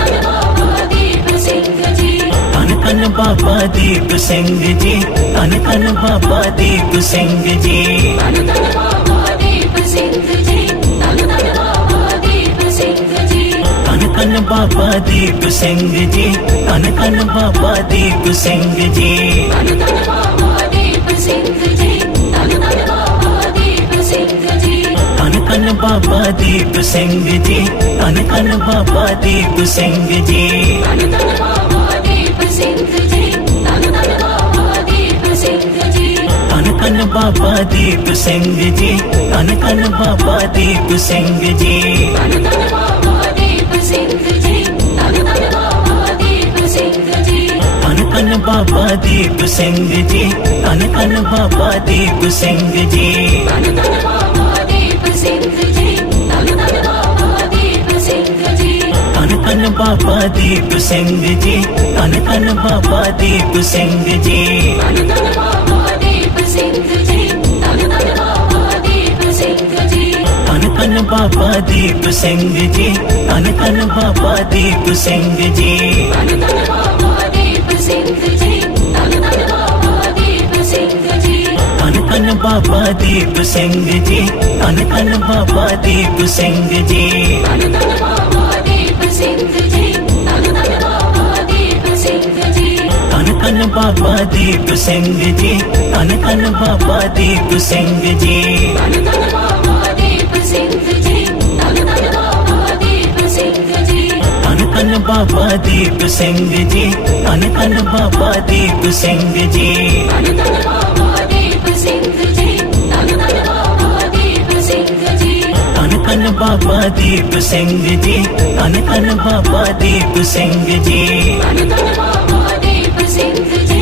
बाबा दीप सिंह जी, धन धन बाबा दीप सिंह जी। धन धन बाबा दीप सिंह जी, धन धन बाबा दीप सिंह जी। धन धन बाबा दीप सिंह जी, धन धन बाबा दीप सिंह जी। धन धन बाबा दीप सिंह जी, धन धन बाबा दीप सिंह जी। धन धन बाबा दीप सिंह जी, धन धन बाबा दीप सिंह जी। धन धन बाबा दीप सिंह जी, धन धन बाबा दीप सिंह जी। धन धन बाबा दीप सिंह जी, धन धन बाबा दीप सिंह जी। धन धन बाबा दीप सिंह जी, धन धन बाबा दीप सिंह जी। धन धन बाबा दीप सिंह जी, धन धन बाबा दीप सिंह जी। धन धन बाबा दीप सिंह जी, धन धन बाबा दीप सिंह जी। धन धन बाबा दीप सिंह जी, धन धन बाबा दीप सिंह जी। धन धन बाबा दीप सिंह जी, धन धन बाबा दीप सिंह जी। धन धन बाबा दीप सिंह जी, धन धन बाबा दीप सिंह जी। धन धन बाबा दीप सिंह जी, धन धन बाबा दीप सिंह जी। धन धन बाबा दीप सिंह जी, धन धन बाबा दीप सिंह जी। धन धन बाबा दीप सिंह जी, धन धन बाबा दीप सिंह जी। धन धन बाबा दीप सिंह जी, धन धन बाबा दीप सिंह जी। धन धन बाबा दीप सिंह जी, धन धन बाबा दीप सिंह जी। धन धन बाबा दीप सिंह जी, धन धन बाबा दीप सिंह जी। धन धन बाबा दीप सिंह जी, धन धन बाबा दीप सिंह जी। धन धन बाबा दीप सिंह जी, धन धन बाबा दीप सिंह जी। धन धन बाबा दीप सिंह जी, धन धन बाबा दीप सिंह जी। धन धन बाबा दीप सिंह जी,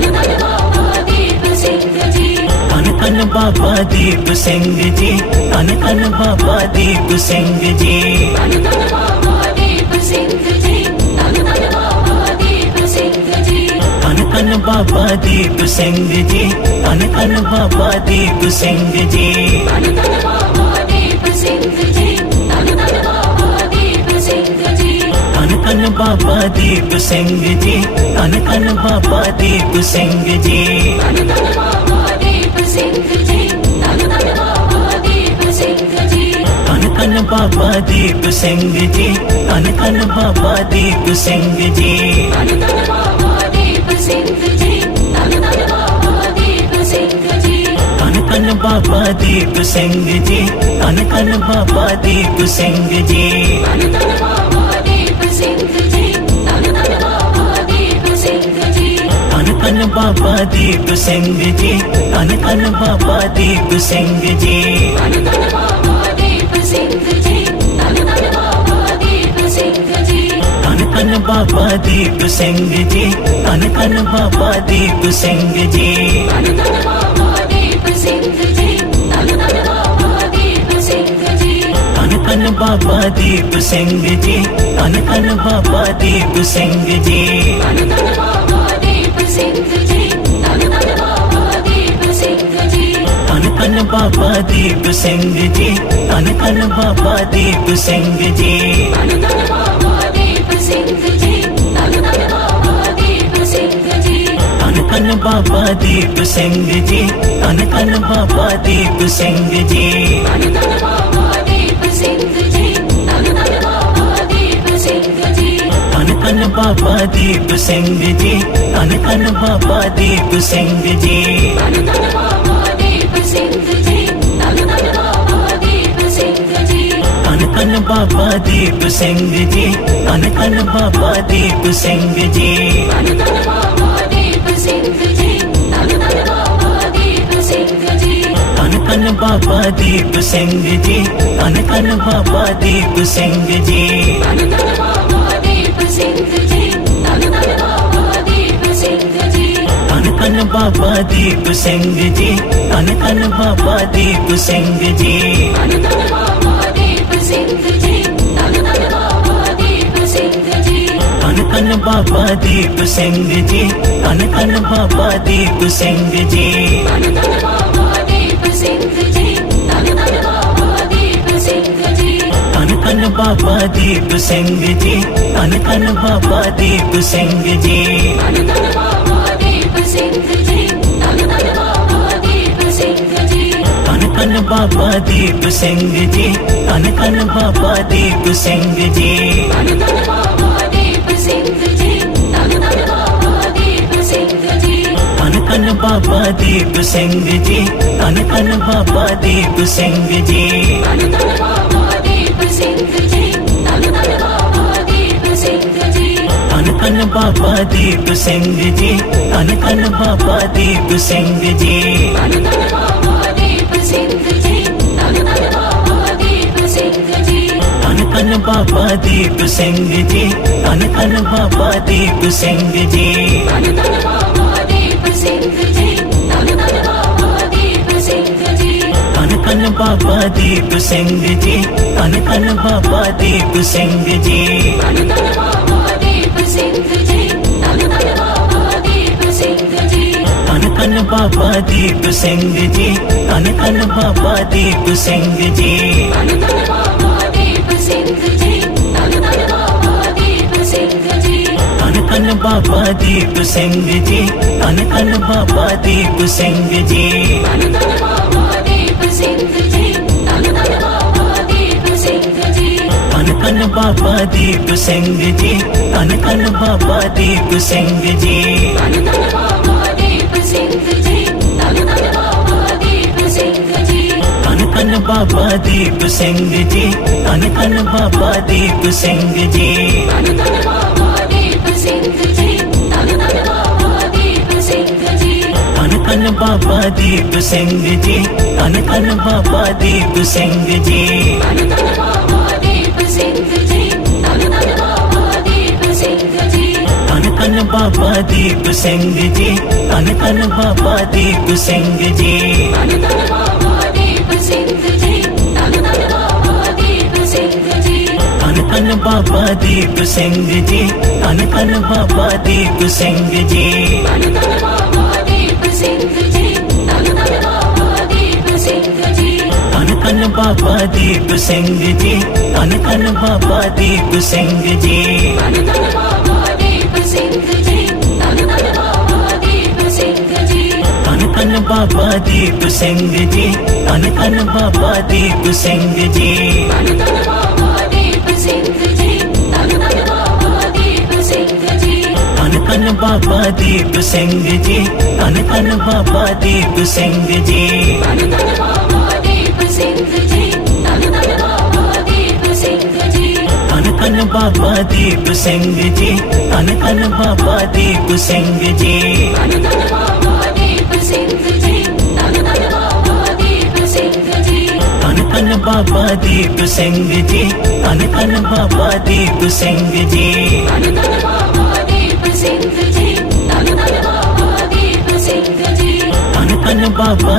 धन धन बाबा दीप सिंह जी। धन धन बाबा दीप सिंह जी, धन धन बाबा दीप सिंह जी। धन धन बाबा दीप सिंह जी, धन धन बाबा दीप सिंह जी। धन धन बाबा दीप सिंह जी, धन धन बाबा दीप सिंह जी। धन धन बाबा दीप सिंह जी, धन धन बाबा दीप सिंह जी। धन धन बाबा दीप सिंह जी, धन धन बाबा दीप सिंह जी। धन धन बाबा दीप सिंह जी, धन धन बाबा दीप सिंह जी। धन धन बाबा दीप सिंह जी, धन धन बाबा दीप सिंह जी। धन धन बाबा दीप सिंह जी, धन धन बाबा दीप सिंह जी। धन धन बाबा दीप सिंह जी, धन धन बाबा दीप सिंह जी। धन धन बाबा दीप सिंह जी, धन धन बाबा दीप सिंह जी। धन धन बाबा दीप सिंह जी, धन धन बाबा दीप सिंह जी। धन धन बाबा दीप सिंह जी, धन धन बाबा दीप सिंह जी। धन धन बाबा दीप सिंह जी, धन धन बाबा दीप सिंह जी। धन धन बाबा दीप सिंह जी, धन धन बाबा दीप सिंह जी। धन धन बाबा दीप सिंह जी, धन धन बाबा दीप सिंह जी। धन धन बाबा दीप सिंह जी, धन धन बाबा दीप सिंह जी। धन धन बाबा दीप सिंह जी, धन धन बाबा दीप सिंह जी। धन धन बाबा दीप सिंह जी, धन धन बाबा दीप सिंह जी। धन धन बाबा दीप सिंह जी, धन धन बाबा दीप सिंह जी। धन धन बाबा दीप सिंह जी, धन धन बाबा दीप सिंह जी। धन धन बाबा दीप सिंह जी, धन धन बाबा दीप सिंह जी। धन धन बाबा दीप सिंह जी, धन धन बाबा दीप सिंह जी। धन धन बाबा दीप सिंह जी, धन धन बाबा दीप सिंह जी। धन धन बाबा दीप सिंह जी, धन धन बाबा दीप सिंह जी। धन धन बाबा दीप सिंह जी, धन धन बाबा दीप सिंह जी। धन धन बाबा दीप सिंह जी, धन धन बाबा दीप सिंह जी। धन धन बाबा दीप सिंह जी, धन धन बाबा दीप सिंह जी। धन धन बाबा दीप सिंह जी, धन धन बाबा दीप सिंह जी। धन धन बाबा दीप सिंह जी, धन धन बाबा दीप सिंह जी। धन कन बाबा दीप सिंह जी, धन कन बाबा दीप सिंह जी। धन धन बाबा दीप सिंह जी, धन धन बाबा दीप सिंह जी। धन कन बाबा दीप सिंह जी, धन कन बाबा दीप सिंह जी। धन धन बाबा दीप सिंह जी, धन धन बाबा दीप सिंह जी। धन कन बाबा दीप सिंह जी, धन कन बाबा दीप सिंह जी। धन धन बाबा दीप सिंह जी, धन धन बाबा दीप सिंह जी। धन कन बाबा दीप सिंह जी, धन कन बाबा दीप सिंह जी। धन धन बाबा दीप सिंह जी, धन धन बाबा दीप सिंह जी। धन कन बाबा दीप सिंह जी, धन कन बाबा दीप सिंह जी। धन धन बाबा दीप सिंह जी, धन धन बाबा दीप सिंह जी। धन कन बाबा दीप सिंह जी, धन कन बाबा दीप सिंह जी। धन धन बाबा दीप सिंह जी, धन धन बाबा दीप सिंह जी। धन कन बाबा दीप सिंह जी, धन कन बाबा दीप सिंह जी। धन धन बाबा दीप सिंह जी, धन धन बाबा दीप सिंह जी। धन कन बाबा दीप सिंह जी, धन कन बाबा दीप सिंह जी। धन धन बाबा दीप सिंह जी, धन धन बाबा दीप सिंह जी। धन कन बाबा दीप सिंह जी, धन कन बाबा दीप सिंह जी। धन धन बाबा दीप सिंह जी, धन धन बाबा दीप सिंह जी। धन कन बाबा दीप सिंह जी, धन कन बाबा दीप सिंह जी। धन धन बाबा दीप सिंह जी, धन धन बाबा दीप सिंह जी। धन कन बाबा दीप सिंह जी, धन कन बाबा दीप सिंह जी। धन धन बाबा दीप सिंह जी, धन धन बाबा दीप सिंह जी। धन कन बाबा दीप सिंह जी, धन कन बाबा दीप सिंह जी। धन धन बाबा दीप सिंह जी, धन धन बाबा दीप सिंह जी। धन कन बाबा दीप सिंह जी, धन कन बाबा दीप सिंह जी। धन धन बाबा दीप सिंह जी, धन धन बाबा दीप सिंह जी। धन कन बाबा दीप सिंह जी, धन कन बाबा दीप सिंह जी। धन धन बाबा दीप सिंह जी, धन धन बाबा दीप सिंह जी। धन कन बाबा दीप सिंह जी, धन कन बाबा दीप सिंह जी। धन धन बाबा दीप सिंह जी, धन धन बाबा दीप सिंह जी। धन कन बाबा दीप सिंह जी, धन कन बाबा दीप सिंह जी। धन धन बाबा दीप सिंह जी, धन धन बाबा दीप सिंह जी। धन कन बाबा दीप सिंह जी, धन कन बाबा दीप सिंह जी। धन धन बाबा दीप सिंह जी, धन धन बाबा दीप सिंह जी। धन कन बाबा दीप सिंह जी, धन कन बाबा दीप सिंह जी। धन धन बाबा दीप सिंह जी, धन धन बाबा दीप सिंह जी। धन कन बाबा दीप सिंह जी, धन कन बाबा दीप सिंह जी। धन धन बाबा दीप सिंह जी, धन धन बाबा दीप सिंह जी। धन कन बाबा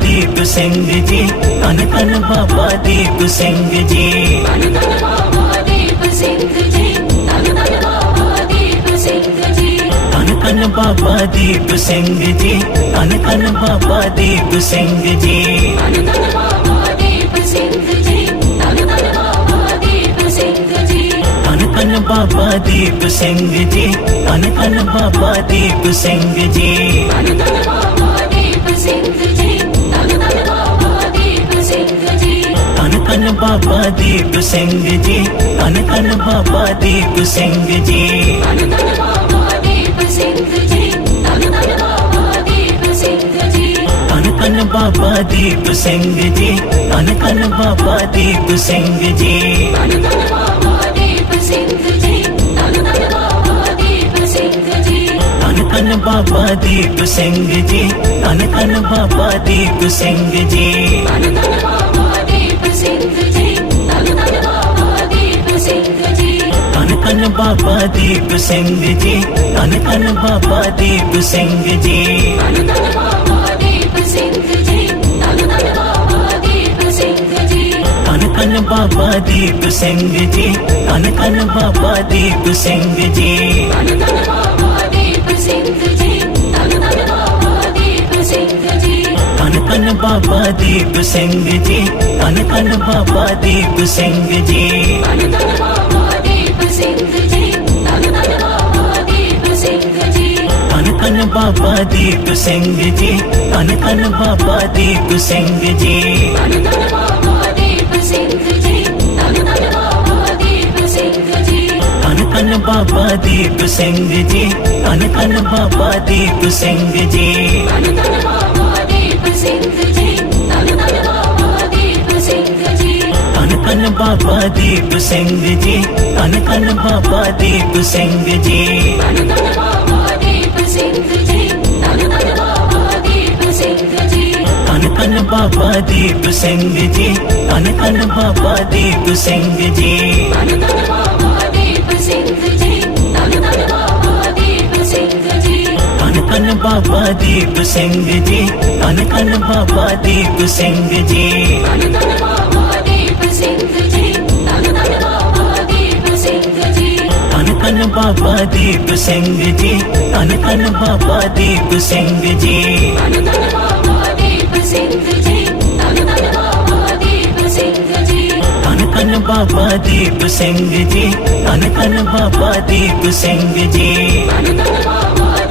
दीप सिंह जी, धन कन बाबा दीप सिंह जी। धन धन बाबा दीप सिंह जी, धन धन बाबा दीप सिंह जी। धन कन बाबा दीप सिंह जी, धन कन बाबा दीप सिंह जी। धन धन बाबा दीप सिंह जी, धन धन बाबा दीप सिंह जी। धन कन बाबा दीप सिंह जी, धन कन बाबा दीप सिंह जी। धन धन बाबा दीप सिंह जी, धन धन बाबा दीप सिंह जी। धन कन बाबा दीप सिंह जी, धन कन बाबा दीप सिंह जी। धन धन बाबा दीप सिंह जी, धन धन बाबा दीप सिंह जी। धन कन बाबा दीप सिंह जी, धन कन बाबा दीप सिंह जी। धन धन बाबा दीप सिंह जी, धन धन बाबा दीप सिंह जी। धन कन बाबा दीप सिंह जी, धन कन बाबा दीप सिंह जी। धन धन बाबा दीप सिंह जी, धन धन बाबा दीप सिंह जी। धन कन बाबा दीप सिंह जी, धन कन बाबा दीप सिंह जी। धन धन बाबा दीप सिंह जी, धन धन बाबा दीप सिंह जी। धन कन बाबा दीप सिंह जी, धन धन बाबा दीप सिंह जी। धन धन बाबा दीप सिंह जी, धन धन बाबा दीप सिंह जी। धन धन बाबा दीप सिंह जी, धन धन बाबा दीप सिंह जी। धन धन बाबा दीप सिंह जी, धन धन बाबा दीप सिंह जी। धन धन बाबा दीप सिंह जी, धन धन बाबा दीप सिंह जी। धन धन बाबा दीप सिंह जी, धन धन बाबा दीप सिंह जी। धन धन बाबा दीप सिंह जी, धन धन बाबा दीप सिंह जी। धन धन बाबा दीप सिंह जी, धन धन बाबा दीप सिंह जी। धन धन बाबा दीप सिंह जी, धन धन बाबा दीप सिंह जी। धन धन बाबा दीप सिंह जी, धन धन बाबा दीप सिंह जी। धन धन बाबा दीप सिंह जी, धन धन बाबा दीप सिंह जी। धन धन बाबा दीप सिंह जी, धन धन बाबा दीप सिंह जी। धन धन बाबा दीप सिंह जी, धन धन बाबा दीप सिंह जी। धन धन बाबा दीप सिंह जी, धन धन बाबा दीप सिंह जी। धन धन बाबा दीप सिंह जी, धन धन बाबा दीप सिंह जी। धन धन बाबा दीप सिंह जी, धन धन बाबा दीप सिंह जी। धन धन बाबा दीप सिंह जी, धन धन बाबा दीप सिंह जी। धन धन बाबा दीप सिंह जी, धन धन बाबा दीप सिंह जी। धन धन बाबा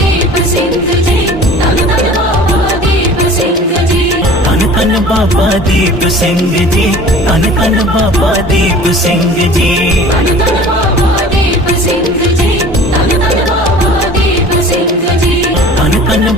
दीप सिंह जी, धन धन बाबा दीप सिंह जी। धन धन बाबा दीप सिंह जी, धन धन बाबा दीप सिंह जी। धन धन बाबा दीप सिंह जी, धन धन बाबा दीप सिंह जी। धन धन बाबा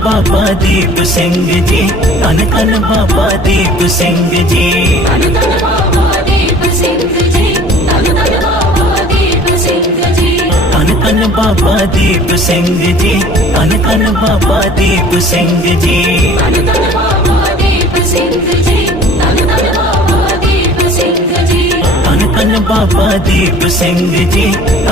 दीप सिंह जी, धन धन बाबा दीप सिंह जी। धन धन बाबा दीप सिंह जी, धन धन बाबा दीप सिंह जी। धन धन बाबा दीप सिंह जी, धन धन बाबा दीप सिंह जी। धन धन बाबा दीप सिंह जी, धन धन बाबा दीप सिंह जी। धन धन बाबा दीप सिंह जी, धन धन बाबा दीप सिंह जी। धन धन बाबा दीप सिंह जी,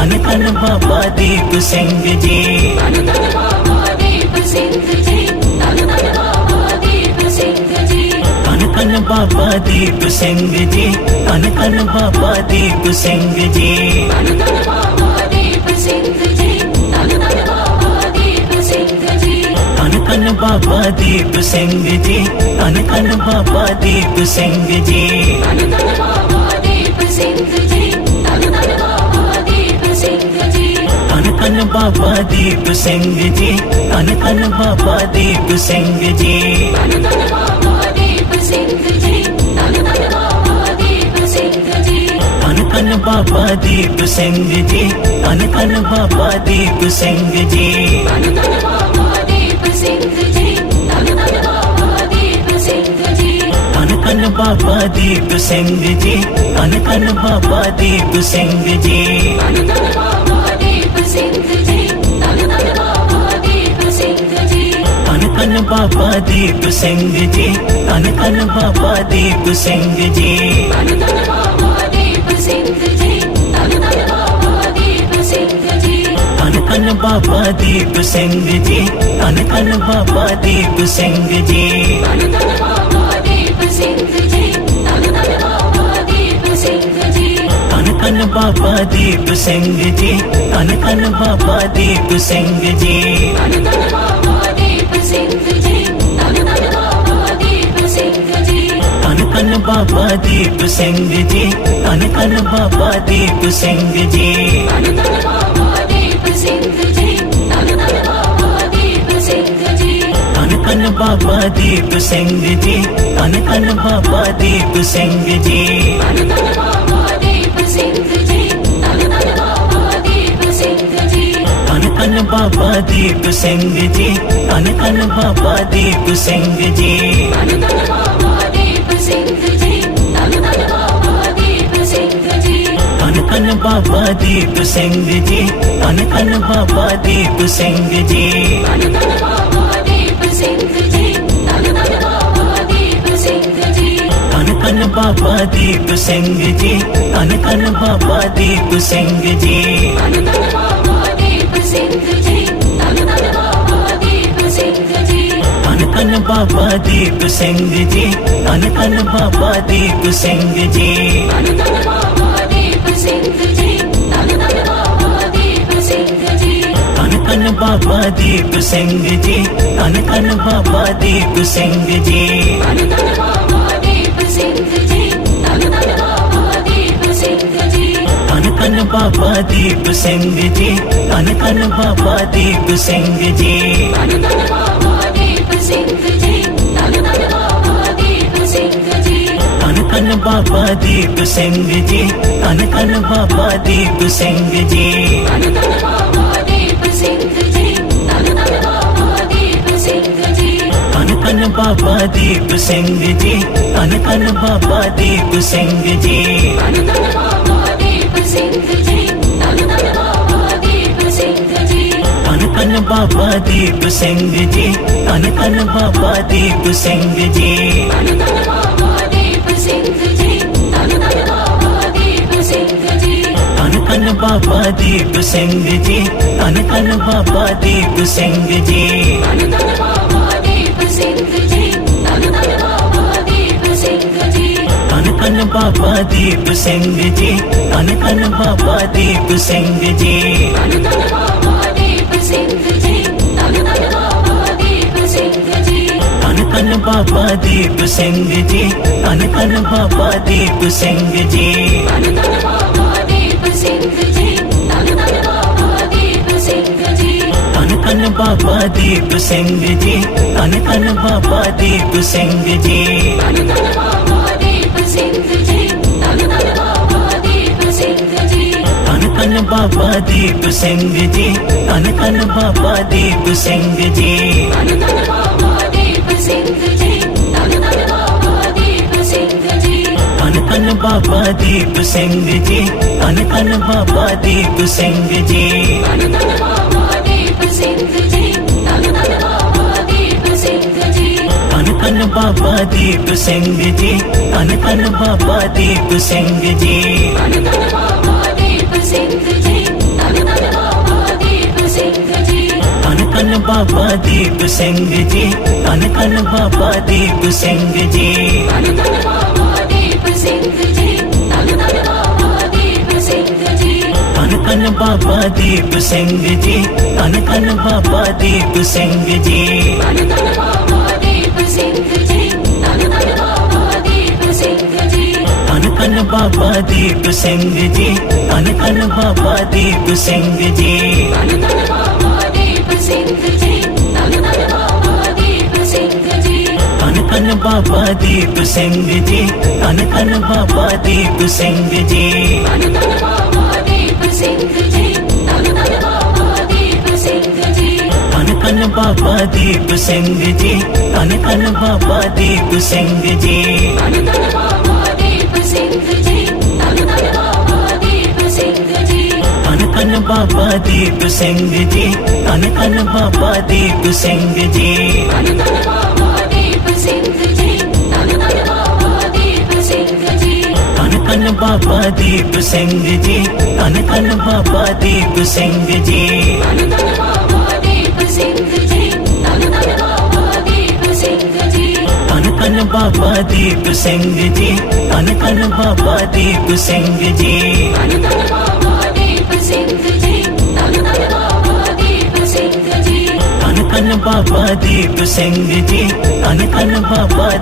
धन धन बाबा दीप सिंह जी। धन धन बाबा दीप सिंह जी, धन धन बाबा दीप सिंह जी। धन धन बाबा दीप सिंह जी, धन धन बाबा दीप सिंह जी। धन धन बाबा दीप सिंह जी, धन धन बाबा दीप सिंह जी। धन धन बाबा दीप सिंह जी, धन धन बाबा दीप सिंह जी। धन धन बाबा दीप सिंह जी, धन धन बाबा दीप सिंह जी। धन धन बाबा दीप सिंह जी, धन धन बाबा दीप सिंह जी। धन धन बाबा दीप सिंह जी, धन धन बाबा दीप सिंह जी। धन धन बाबा दीप सिंह जी, धन धन बाबा दीप सिंह जी। धन धन बाबा दीप सिंह जी, धन धन बाबा दीप सिंह जी। धन धन बाबा दीप सिंह जी, धन धन बाबा दीप सिंह जी। धन धन बाबा दीप सिंह जी, धन धन बाबा दीप सिंह जी। धन धन बाबा दीप सिंह जी, धन धन बाबा दीप सिंह जी। धन धन बाबा दीप सिंह जी, धन धन बाबा दीप सिंह जी। धन धन बाबा दीप सिंह जी, धन धन बाबा दीप सिंह जी। धन धन बाबा दीप सिंह जी, धन धन बाबा दीप सिंह जी। धन धन बाबा दीप सिंह जी, धन धन बाबा दीप सिंह जी। धन धन बाबा दीप सिंह जी, धन धन बाबा दीप सिंह जी। धन धन बाबा दीप सिंह जी, धन धन बाबा दीप सिंह जी। धन धन बाबा दीप सिंह जी, धन धन बाबा दीप सिंह जी। धन धन बाबा दीप सिंह जी, धन धन बाबा दीप सिंह जी। धन धन बाबा दीप सिंह जी, धन धन बाबा दीप सिंह जी। धन धन बाबा दीप सिंह जी, धन धन बाबा दीप सिंह जी। धन धन बाबा दीप सिंह जी, धन धन बाबा दीप सिंह जी। धन धन बाबा दीप सिंह जी, धन धन बाबा दीप सिंह जी। धन धन बाबा दीप सिंह जी, धन धन बाबा दीप सिंह जी। धन धन धन बाबा दीप सिंह जी, धन धन बाबा दीप सिंह जी। धन धन बाबा दीप सिंह जी, धन धन बाबा दीप सिंह जी। धन धन बाबा दीप सिंह जी, धन धन बाबा दीप सिंह जी। धन धन बाबा दीप सिंह जी, धन धन बाबा दीप सिंह जी। धन धन बाबा दीप सिंह जी, धन धन बाबा दीप सिंह जी। धन धन बाबा दीप सिंह जी, धन धन बाबा दीप सिंह जी। धन धन बाबा दीप सिंह जी, धन धन बाबा दीप सिंह जी। धन धन बाबा दीप सिंह जी, धन धन बाबा दीप सिंह जी। धन धन बाबा दीप सिंह जी, धन धन बाबा दीप सिंह जी। धन धन बाबा दीप सिंह जी, धन धन बाबा दीप सिंह जी। धन धन बाबा दीप सिंह जी, धन धन बाबा दीप सिंह जी। धन धन बाबा दीप सिंह जी, धन धन बाबा दीप सिंह जी। धन धन बाबा दीप सिंह जी, धन धन बाबा दीप सिंह जी। धन धन बाबा दीप सिंह जी, धन धन बाबा दीप सिंह जी। धन धन बाबा दीप सिंह जी, धन धन बाबा दीप सिंह जी। धन धन बाबा दीप सिंह जी, धन धन बाबा दीप सिंह जी। धन धन बाबा दीप सिंह जी, धन धन बाबा दीप सिंह जी। धन धन बाबा दीप सिंह जी, धन धन बाबा दीप सिंह जी। धन धन बाबा दीप सिंह जी, धन धन बाबा दीप सिंह जी। धन धन बाबा दीप सिंह जी, धन धन बाबा दीप सिंह जी। धन धन बाबा दीप सिंह जी, धन धन बाबा दीप सिंह जी। धन धन बाबा दीप सिंह जी, धन धन बाबा दीप सिंह जी। धन धन बाबा दीप सिंह जी, धन धन बाबा दीप सिंह जी। धन धन बाबा दीप सिंह जी, धन धन बाबा दीप सिंह जी। धन धन बाबा दीप सिंह जी, धन धन बाबा दीप सिंह जी। धन धन बाबा दीप सिंह जी, धन धन बाबा दीप सिंह जी। धन धन बाबा दीप सिंह जी, धन धन बाबा दीप सिंह जी। धन धन बाबा दीप सिंह जी, धन धन बाबा दीप सिंह जी। धन धन बाबा दीप सिंह जी, धन धन बाबा दीप सिंह जी। धन धन बाबा दीप सिंह जी, धन धन बाबा दीप सिंह जी। धन धन बाबा दीप सिंह जी, धन धन बाबा दीप सिंह जी। धन धन बाबा दीप सिंह जी, धन धन बाबा दीप सिंह जी। धन धन बाबा दीप सिंह जी, धन धन बाबा दीप सिंह जी। धन धन बाबा दीप सिंह जी, धन धन बाबा दीप सिंह जी। धन धन बाबा दीप सिंह जी, धन धन बाबा दीप सिंह जी। धन धन बाबा दीप सिंह जी, धन धन बाबा दीप सिंह जी। धन धन बाबा दीप सिंह जी, धन धन बाबा दीप सिंह जी। धन धन बाबा दीप सिंह जी, धन धन बाबा दीप सिंह जी। धन धन बाबा दीप सिंह जी, धन धन बाबा दीप सिंह जी। धन धन बाबा दीप सिंह जी, धन धन बाबा दीप सिंह जी। धन धन बाबा दीप सिंह जी, धन धन बाबा दीप सिंह जी। धन धन बाबा दीप सिंह जी, धन धन बाबा दीप सिंह जी। धन धन बाबा दीप सिंह जी, धन धन बाबा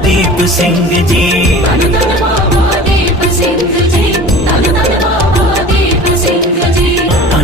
दीप सिंह जी। धन धन बाबा दीप सिंह जी, धन धन बाबा दीप सिंह जी। धन धन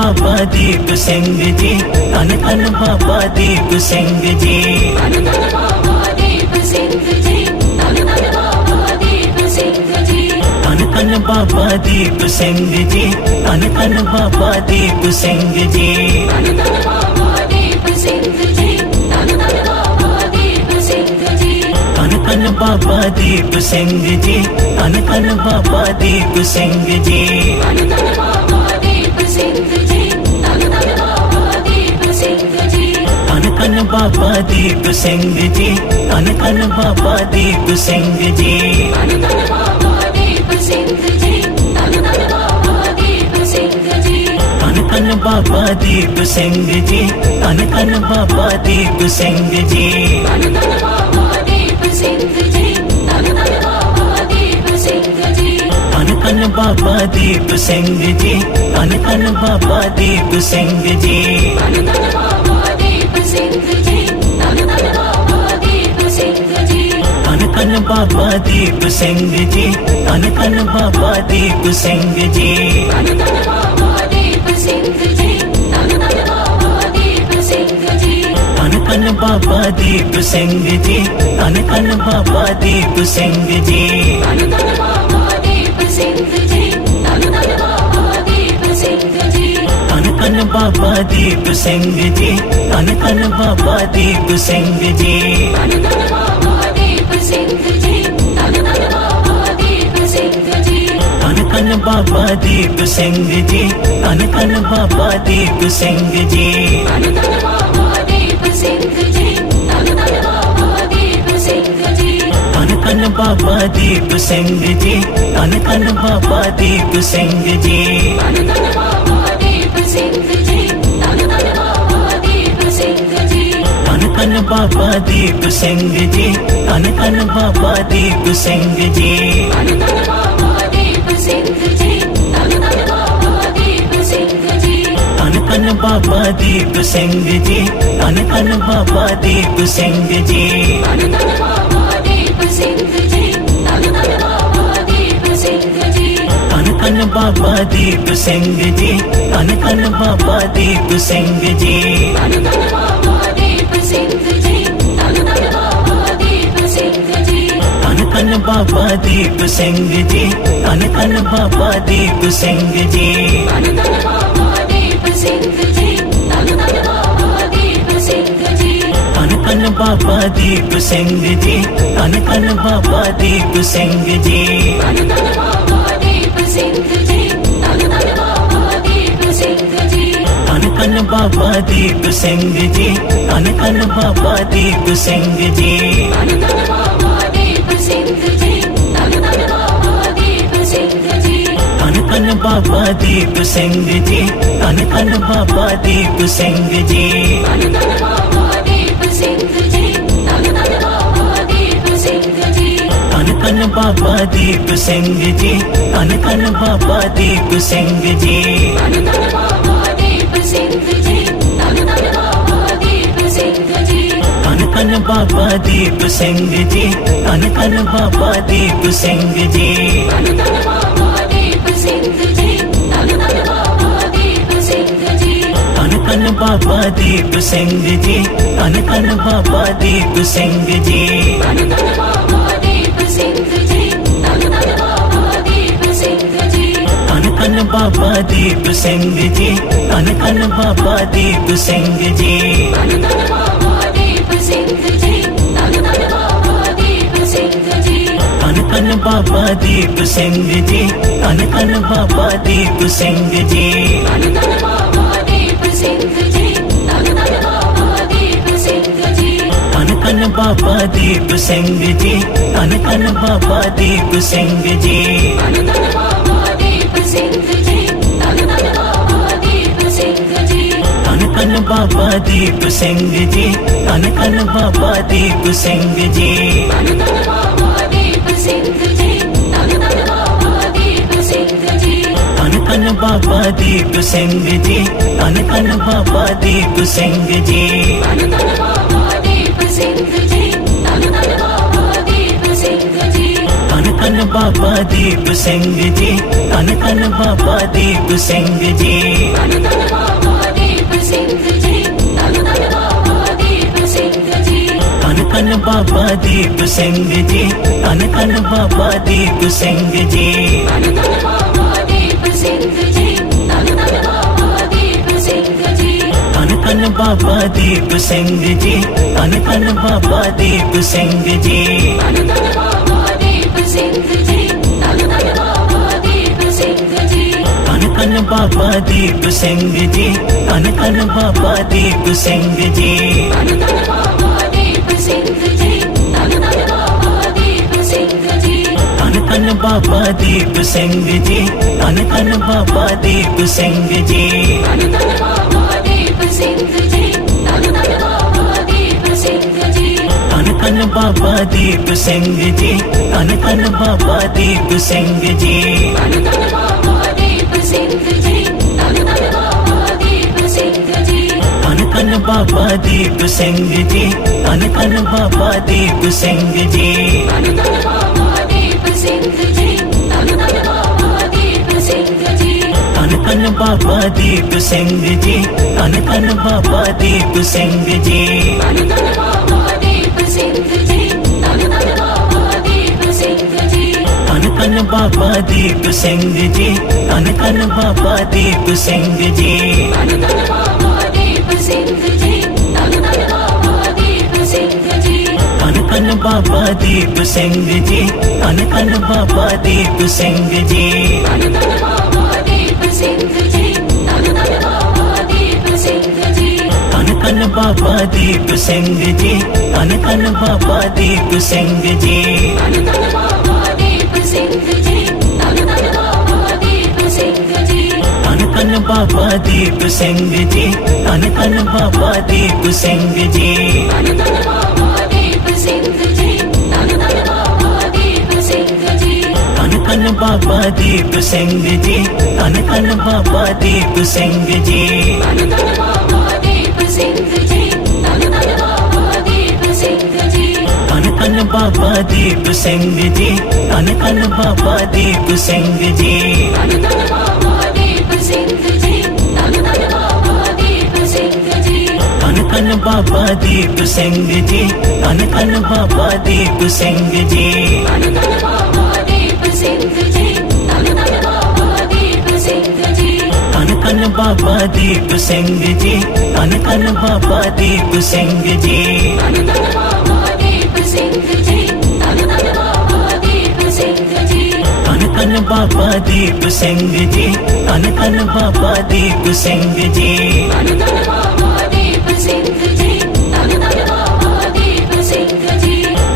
बाबा दीप सिंह जी, धन धन बाबा दीप सिंह जी। धन धन बाबा दीप सिंह जी, धन धन बाबा दीप सिंह जी। धन धन बाबा दीप सिंह जी, धन धन बाबा दीप सिंह जी। धन धन बाबा दीप सिंह जी, धन धन बाबा दीप सिंह जी। धन धन बाबा दीप सिंह जी, धन धन बाबा दीप सिंह जी। धन धन बाबा दीप सिंह जी, धन धन बाबा दीप सिंह जी। धन धन बाबा दीप सिंह जी, धन धन बाबा दीप सिंह जी। धन धन बाबा दीप सिंह जी, धन धन बाबा दीप सिंह जी। धन कन बाबा दीप सिंह जी, कन कन बाबा दीप सिंह जी। धन धन बाबा दीप सिंह जी, धन धन बाबा दीप सिंह जी। कन कन बाबा दीप सिंह जी, कन कन बाबा दीप सिंह जी। धन धन बाबा दीप सिंह जी, धन धन बाबा दीप सिंह जी। कन कन बाबा दीप सिंह जी, कन कन बाबा दीप सिंह जी। धन धन बाबा दीप सिंह जी, धन धन बाबा दीप सिंह जी। कन कन बाबा दीप सिंह जी, कन कन बाबा दीप सिंह जी। धन धन बाबा दीप सिंह जी, धन धन बाबा दीप सिंह जी। कन कन बाबा दीप सिंह जी, कन कन बाबा दीप सिंह जी। धन धन बाबा दीप सिंह जी, धन धन बाबा दीप सिंह जी। कन कन बाबा दीप सिंह जी, कन कन बाबा दीप सिंह जी। धन धन बाबा दीप सिंह जी, धन धन बाबा दीप सिंह जी। कन कन बाबा दीप सिंह जी, कन कन बाबा दीप सिंह जी। धन धन बाबा दीप सिंह जी, धन धन बाबा दीप सिंह जी। कन कन बाबा दीप सिंह जी, कन कन बाबा दीप सिंह जी। धन धन बाबा दीप सिंह जी, धन धन बाबा दीप सिंह जी। कन कन बाबा दीप सिंह जी, कन कन बाबा दीप सिंह जी। धन धन बाबा दीप सिंह जी, धन धन बाबा दीप सिंह जी। कन कन बाबा दीप सिंह जी, कन कन बाबा दीप सिंह जी। धन धन बाबा दीप सिंह जी, धन धन बाबा दीप सिंह जी। कन कन बाबा दीप सिंह जी, कन कन बाबा दीप सिंह जी। धन धन बाबा दीप सिंह जी, धन धन बाबा दीप सिंह जी। कन कन बाबा दीप सिंह जी, कन कन बाबा दीप सिंह जी। धन धन बाबा दीप सिंह जी, धन धन बाबा दीप सिंह जी। कन कन बाबा दीप सिंह जी, कन कन बाबा दीप सिंह जी। धन धन बाबा दीप सिंह जी, धन धन बाबा दीप सिंह जी। कन कन बाबा दीप सिंह जी, कन कन बाबा दीप सिंह जी। धन धन बाबा दीप सिंह जी, धन धन बाबा दीप सिंह जी। कन कन बाबा दीप सिंह जी, कन कन बाबा दीप सिंह जी। धन धन बाबा दीप सिंह जी, धन धन बाबा दीप सिंह जी। कन कन बाबा दीप सिंह जी, कन कन बाबा दीप सिंह जी। धन धन बाबा दीप सिंह जी, धन धन बाबा दीप सिंह जी। कन कन बाबा दीप सिंह जी, कन कन बाबा दीप सिंह जी। धन धन बाबा दीप सिंह जी, धन धन बाबा दीप सिंह जी। कन कन बाबा दीप सिंह जी, कन कन बाबा दीप सिंह जी। धन धन बाबा दीप सिंह जी, धन धन बाबा दीप सिंह जी। कन कन बाबा दीप सिंह जी, कन कन बाबा दीप सिंह जी। धन धन बाबा दीप सिंह जी, धन धन बाबा दीप सिंह जी। कन कन बाबा दीप सिंह जी, कन कन बाबा दीप सिंह जी। धन धन बाबा दीप सिंह जी, धन धन बाबा दीप सिंह जी। कन कन बाबा दीप सिंह जी, कन कन बाबा दीप सिंह जी। धन धन बाबा दीप सिंह जी, धन धन बाबा दीप सिंह जी। कन कन बाबा दीप सिंह जी, कन कन बाबा दीप सिंह जी। धन धन बाबा दीप सिंह जी, धन धन बाबा दीप सिंह जी। कन कन बाबा दीप सिंह जी, कन कन बाबा दीप सिंह जी। धन धन बाबा दीप सिंह जी, धन धन बाबा दीप सिंह जी। कन कन बाबा दीप सिंह जी, कन कन बाबा दीप सिंह जी। धन धन बाबा दीप सिंह जी, धन धन बाबा दीप सिंह जी। कन कन बाबा दीप सिंह जी, कन कन बाबा दीप सिंह जी। धन धन बाबा दीप सिंह जी, धन धन बाबा दीप सिंह जी। कन कन बाबा दीप सिंह जी, कन कन बाबा दीप सिंह जी। धन धन बाबा दीप सिंह जी, धन धन बाबा दीप सिंह जी। कन कन बाबा दीप सिंह जी, धन धन बाबा दीप सिंह जी। धन धन बाबा दीप सिंह जी, धन धन बाबा दीप सिंह जी। धन धन बाबा दीप सिंह जी, धन धन बाबा दीप सिंह जी। धन धन बाबा दीप सिंह जी, धन धन बाबा दीप सिंह जी। धन धन बाबा दीप सिंह जी, धन धन बाबा दीप सिंह जी। धन धन बाबा दीप सिंह जी, धन धन बाबा दीप सिंह जी। धन धन बाबा दीप सिंह जी, धन धन बाबा दीप सिंह जी। धन धन बाबा दीप सिंह जी, धन धन बाबा दीप सिंह जी। धन धन बाबा दीप सिंह जी, धन धन बाबा दीप सिंह जी। धन धन बाबा दीप सिंह जी, धन धन बाबा दीप सिंह जी। धन धन बाबा दीप सिंह जी, धन धन बाबा दीप सिंह जी। धन धन बाबा दीप सिंह जी, धन धन बाबा दीप सिंह जी। धन धन बाबा दीप सिंह जी, धन धन बाबा दीप सिंह जी। धन धन बाबा दीप सिंह जी, धन धन बाबा दीप सिंह जी। धन धन बाबा दीप सिंह जी, धन धन बाबा दीप सिंह जी। धन धन बाबा दीप सिंह जी, धन धन बाबा दीप सिंह जी। धन धन बाबा दीप सिंह जी, धन धन बाबा दीप सिंह जी। धन धन बाबा दीप सिंह जी, धन धन बाबा दीप सिंह जी। धन धन बाबा दीप सिंह जी, धन धन बाबा दीप सिंह जी। धन धन बाबा दीप सिंह जी, धन धन बाबा दीप सिंह जी। धन धन बाबा दीप सिंह जी, धन धन बाबा दीप सिंह जी। धन धन बाबा दीप सिंह जी, धन धन बाबा दीप सिंह जी। धन धन बाबा दीप सिंह जी, धन धन बाबा दीप सिंह जी। धन धन बाबा दीप सिंह जी, धन धन बाबा दीप सिंह जी। धन धन बाबा दीप सिंह जी, धन धन बाबा दीप सिंह जी। धन धन बाबा दीप सिंह जी, धन धन बाबा दीप सिंह जी। धन धन बाबा दीप सिंह जी, धन धन बाबा दीप सिंह जी। धन धन बाबा दीप सिंह जी, धन धन बाबा दीप सिंह जी।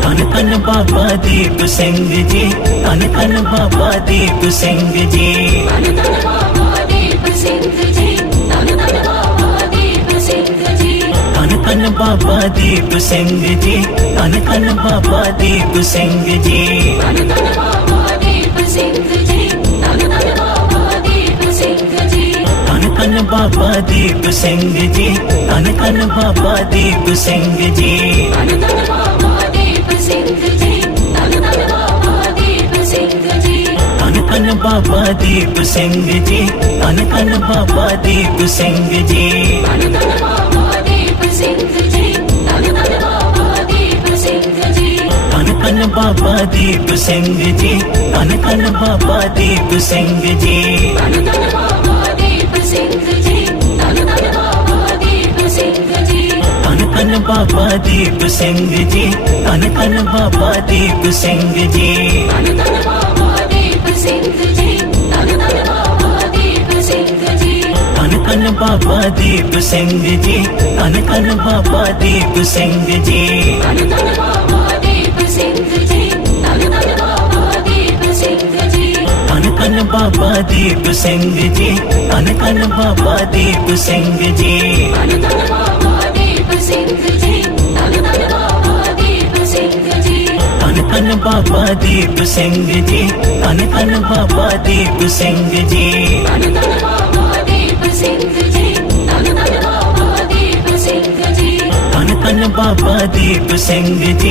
धन धन बाबा दीप सिंह जी, धन धन बाबा दीप सिंह जी। धन धन बाबा दीप सिंह जी, धन धन बाबा दीप सिंह जी। धन धन बाबा दीप सिंह जी, धन धन बाबा दीप सिंह जी। धन धन बाबा दीप सिंह जी, धन धन बाबा दीप सिंह जी। धन धन बाबा दीप सिंह जी, धन धन बाबा दीप सिंह जी। धन धन बाबा दीप सिंह जी, धन धन बाबा दीप सिंह जी। धन धन बाबा दीप सिंह जी, धन धन बाबा दीप सिंह जी। धन धन बाबा दीप सिंह जी, धन धन बाबा दीप सिंह जी। धन धन बाबा दीप सिंह जी, धन धन बाबा दीप सिंह जी। धन धन बाबा दीप सिंह जी, धन धन बाबा दीप सिंह जी। धन धन बाबा दीप सिंह जी, धन धन बाबा दीप सिंह जी। धन धन बाबा दीप सिंह जी, धन धन बाबा दीप सिंह जी। धन धन बाबा दीप सिंह जी, धन धन बाबा दीप सिंह जी। धन धन बाबा दीप सिंह जी, धन धन बाबा दीप सिंह जी। धन धन बाबा दीप सिंह जी, धन धन बाबा दीप सिंह जी। धन धन बाबा दीप सिंह जी, धन धन बाबा दीप सिंह जी। धन धन बाबा दीप सिंह जी,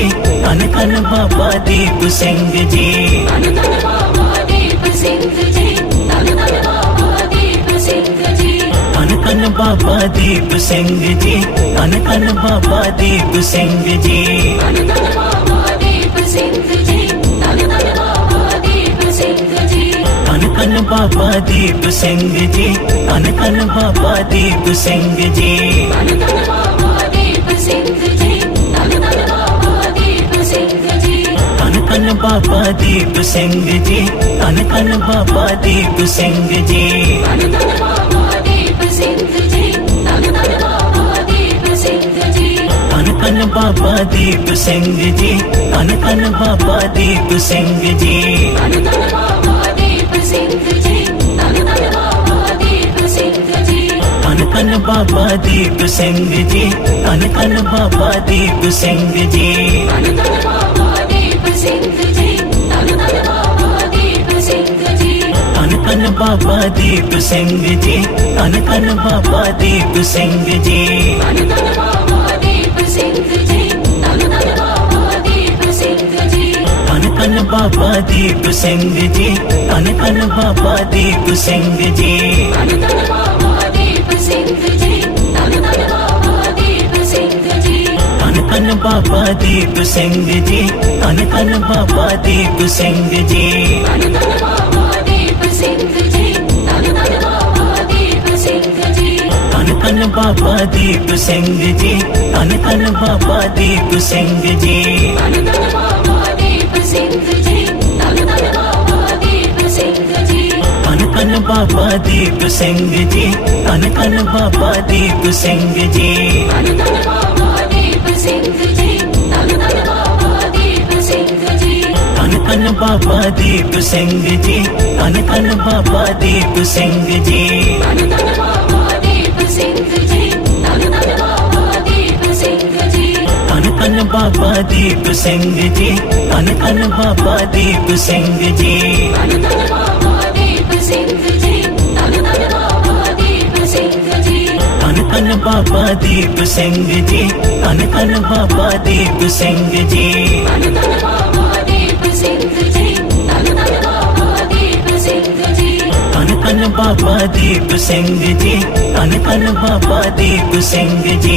धन धन बाबा दीप सिंह जी। धन धन बाबा दीप सिंह जी, धन धन बाबा दीप सिंह जी। धन धन बाबा दीप सिंह जी, धन धन बाबा दीप सिंह जी। धन धन बाबा दीप सिंह जी, धन धन बाबा दीप सिंह जी। धन धन बाबा दीप सिंह जी, धन धन बाबा दीप सिंह जी। धन धन बाबा दीप सिंह जी, धन धन बाबा दीप सिंह जी। धन धन बाबा दीप सिंह जी, धन धन बाबा दीप सिंह जी। धन धन बाबा दीप सिंह जी, धन धन बाबा दीप सिंह जी। धन धन बाबा दीप सिंह जी, धन धन बाबा दीप सिंह जी। धन धन बाबा सिंधु जी धन धन बाबा दीप सिंधु जी धन धन बाबा दीप सिंह जी धन धन बाबा दीप सिंह जी धन धन बाबा दीप सिंधु जी धन धन बाबा दीप सिंधु जी धन धन बाबा दीप सिंह जी धन धन बाबा दीप सिंह जी धन धन बाबा दीप सिंधु जी धन धन बाबा दीप सिंधु जी धन धन बाबा दीप सिंह जी धन धन बाबा दीप सिंह जी धन धन बाबा दीप सिंधु जी धन धन बाबा दीप सिंधु जी धन धन बाबा दीप सिंह जी धन धन बाबा दीप सिंह जी धन धन बाबा दीप सिंधु जी धन धन बाबा दीप सिंधु जी धन धन बाबा दीप सिंह जी धन धन बाबा दीप सिंह जी धन धन बाबा दीप सिंधु जी धन धन बाबा दीप सिंधु जी धन धन बाबा दीप सिंह जी धन धन बाबा दीप सिंह जी धन धन बाबा दीप सिंधु जी धन धन बाबा दीप सिंधु जी धन धन बाबा दीप सिंह जी धन धन बाबा दीप सिंह जी धन धन बाबा दीप सिंधु जी धन धन बाबा दीप सिंधु जी धन धन बाबा दीप सिंह जी धन धन बाबा दीप सिंह जी धन धन बाबा दीप सिंधु जी धन धन बाबा दीप सिंधु जी धन धन बाबा दीप सिंह जी धन धन बाबा दीप सिंह जी धन धन बाबा दीप सिंधु जी धन धन बाबा दीप सिंधु जी धन धन बाबा दीप सिंह जी धन धन बाबा दीप सिंह जी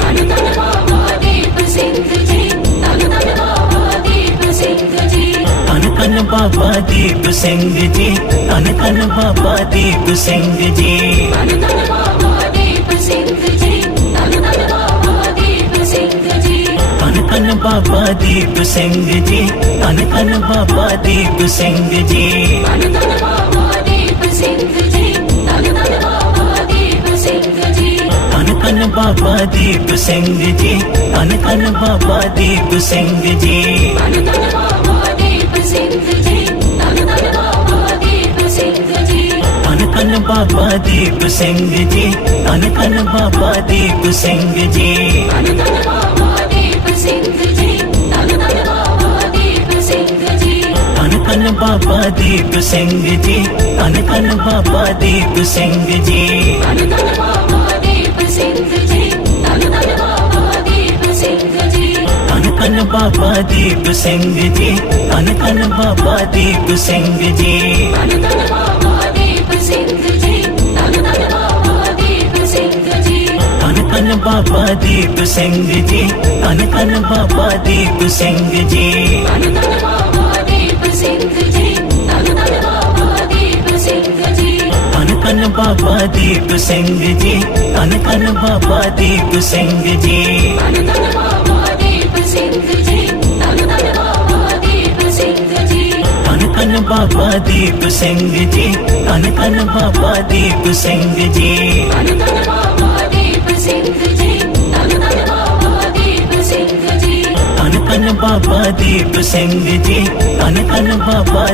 धन धन बाबा दीप सिंधु जी धन धन बाबा दीप सिंधु जी धन धन बाबा दीप सिंह जी धन धन बाबा दीप सिंह जी धन धन बाबा दीप सिंधु जी धन धन बाबा दीप सिंधु जी धन धन बाबा दीप सिंह जी धन धन बाबा दीप सिंह जी धन धन बाबा दीप सिंधु जी धन धन बाबा दीप सिंधु जी धन धन बाबा दीप सिंह जी धन धन बाबा दीप सिंह जी धन धन बाबा दीप सिंधु जी धन धन बाबा दीप सिंधु जी धन धन बाबा दीप सिंह जी धन धन बाबा दीप सिंह जी धन धन बाबा दीप सिंधु जी धन धन बाबा दीप सिंधु जी धन धन बाबा दीप सिंह जी धन धन बाबा दीप सिंह जी धन धन बाबा दीप सिंधु जी धन धन बाबा दीप सिंधु जी धन धन बाबा दीप सिंह जी धन धन बाबा दीप सिंह जी धन धन बाबा दीप सिंधु जी धन धन बाबा दीप सिंधु जी धन धन बाबा दीप सिंह जी धन धन बाबा दीप सिंह जी धन धन बाबा दीप सिंधु जी धन धन बाबा दीप सिंधु जी धन धन बाबा दीप सिंह जी धन धन बाबा दीप सिंह जी धन धन बाबा दीप सिंधु जी धन धन बाबा दीप सिंधु जी धन धन बाबा दीप सिंह जी धन धन बाबा दीप सिंह जी धन धन बाबा दीप सिंधु जी धन धन बाबा दीप सिंधु जी धन धन बाबा दीप सिंह जी धन धन बाबा दीप सिंह जी धन धन बाबा दीप सिंधु जी धन धन बाबा दीप सिंधु जी धन धन बाबा दीप सिंह जी धन धन बाबा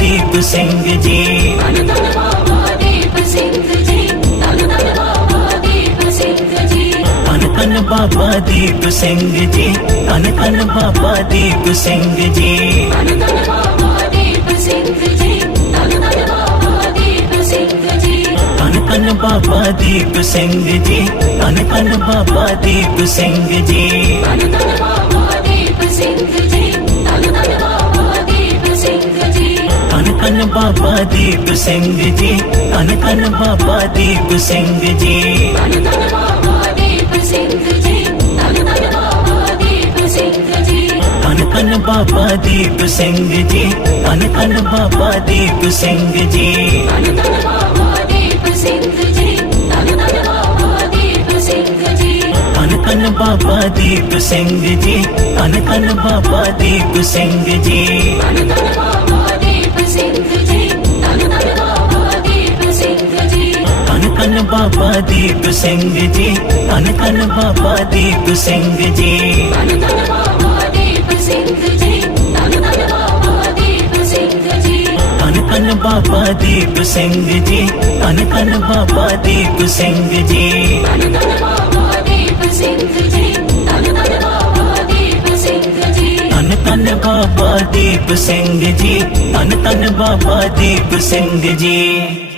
दीप सिंह जी धन धन बाबा दीप सिंधु जी धन धन बाबा दीप सिंधु जी धन धन बाबा दीप सिंह जी धन धन बाबा दीप सिंह जी धन धन बाबा दीप सिंधु जी धन धन बाबा दीप सिंधु जी धन धन बाबा दीप सिंह जी धन धन बाबा दीप सिंह जी धन धन बाबा दीप सिंधु जी धन धन बाबा दीप सिंधु जी धन धन बाबा दीप सिंह जी धन धन बाबा दीप सिंह जी धन धन बाबा दीप सिंधु जी धन धन बाबा दीप सिंधु जी धन धन बाबा दीप सिंह जी धन धन बाबा दीप सिंह जी धन धन बाबा दीप सिंधु जी धन धन बाबा दीप सिंधु जी धन धन बाबा दीप सिंह जी धन धन बाबा दीप सिंह जी धन धन बाबा दीप सिंधु जी धन धन बाबा दीप सिंधु जी धन धन बाबा ਦੀਪ ਸਿੰਘ ਜੀ ਧੰਨ ਧੰਨ ਬਾਬਾ ਦੀਪ ਸਿੰਘ ਜੀ ਧੰਨ ਧੰਨ ਬਾਬਾ ਦੀਪ ਸਿੰਘ ਜੀ ਧੰਨ ਧੰਨ ਬਾਬਾ ਦੀਪ ਸਿੰਘ ਜੀ ਧੰਨ ਧੰਨ ਬਾਬਾ ਦੀਪ ਸਿੰਘ ਜੀ ਧੰਨ ਧੰਨ ਬਾਬਾ ਦੀਪ ਸਿੰਘ ਜੀ ਧੰਨ ਧੰਨ ਬਾਬਾ ਦੀਪ ਸਿੰਘ ਜੀ ਧੰਨ ਧੰਨ ਬਾਬਾ ਦੀਪ ਸਿੰਘ ਜੀ ਧੰਨ ਧੰਨ ਬਾਬਾ ਦੀਪ ਸਿੰਘ ਜੀ ਧੰਨ ਧੰਨ ਬਾਬਾ ਦੀਪ ਸਿੰਘ ਜੀ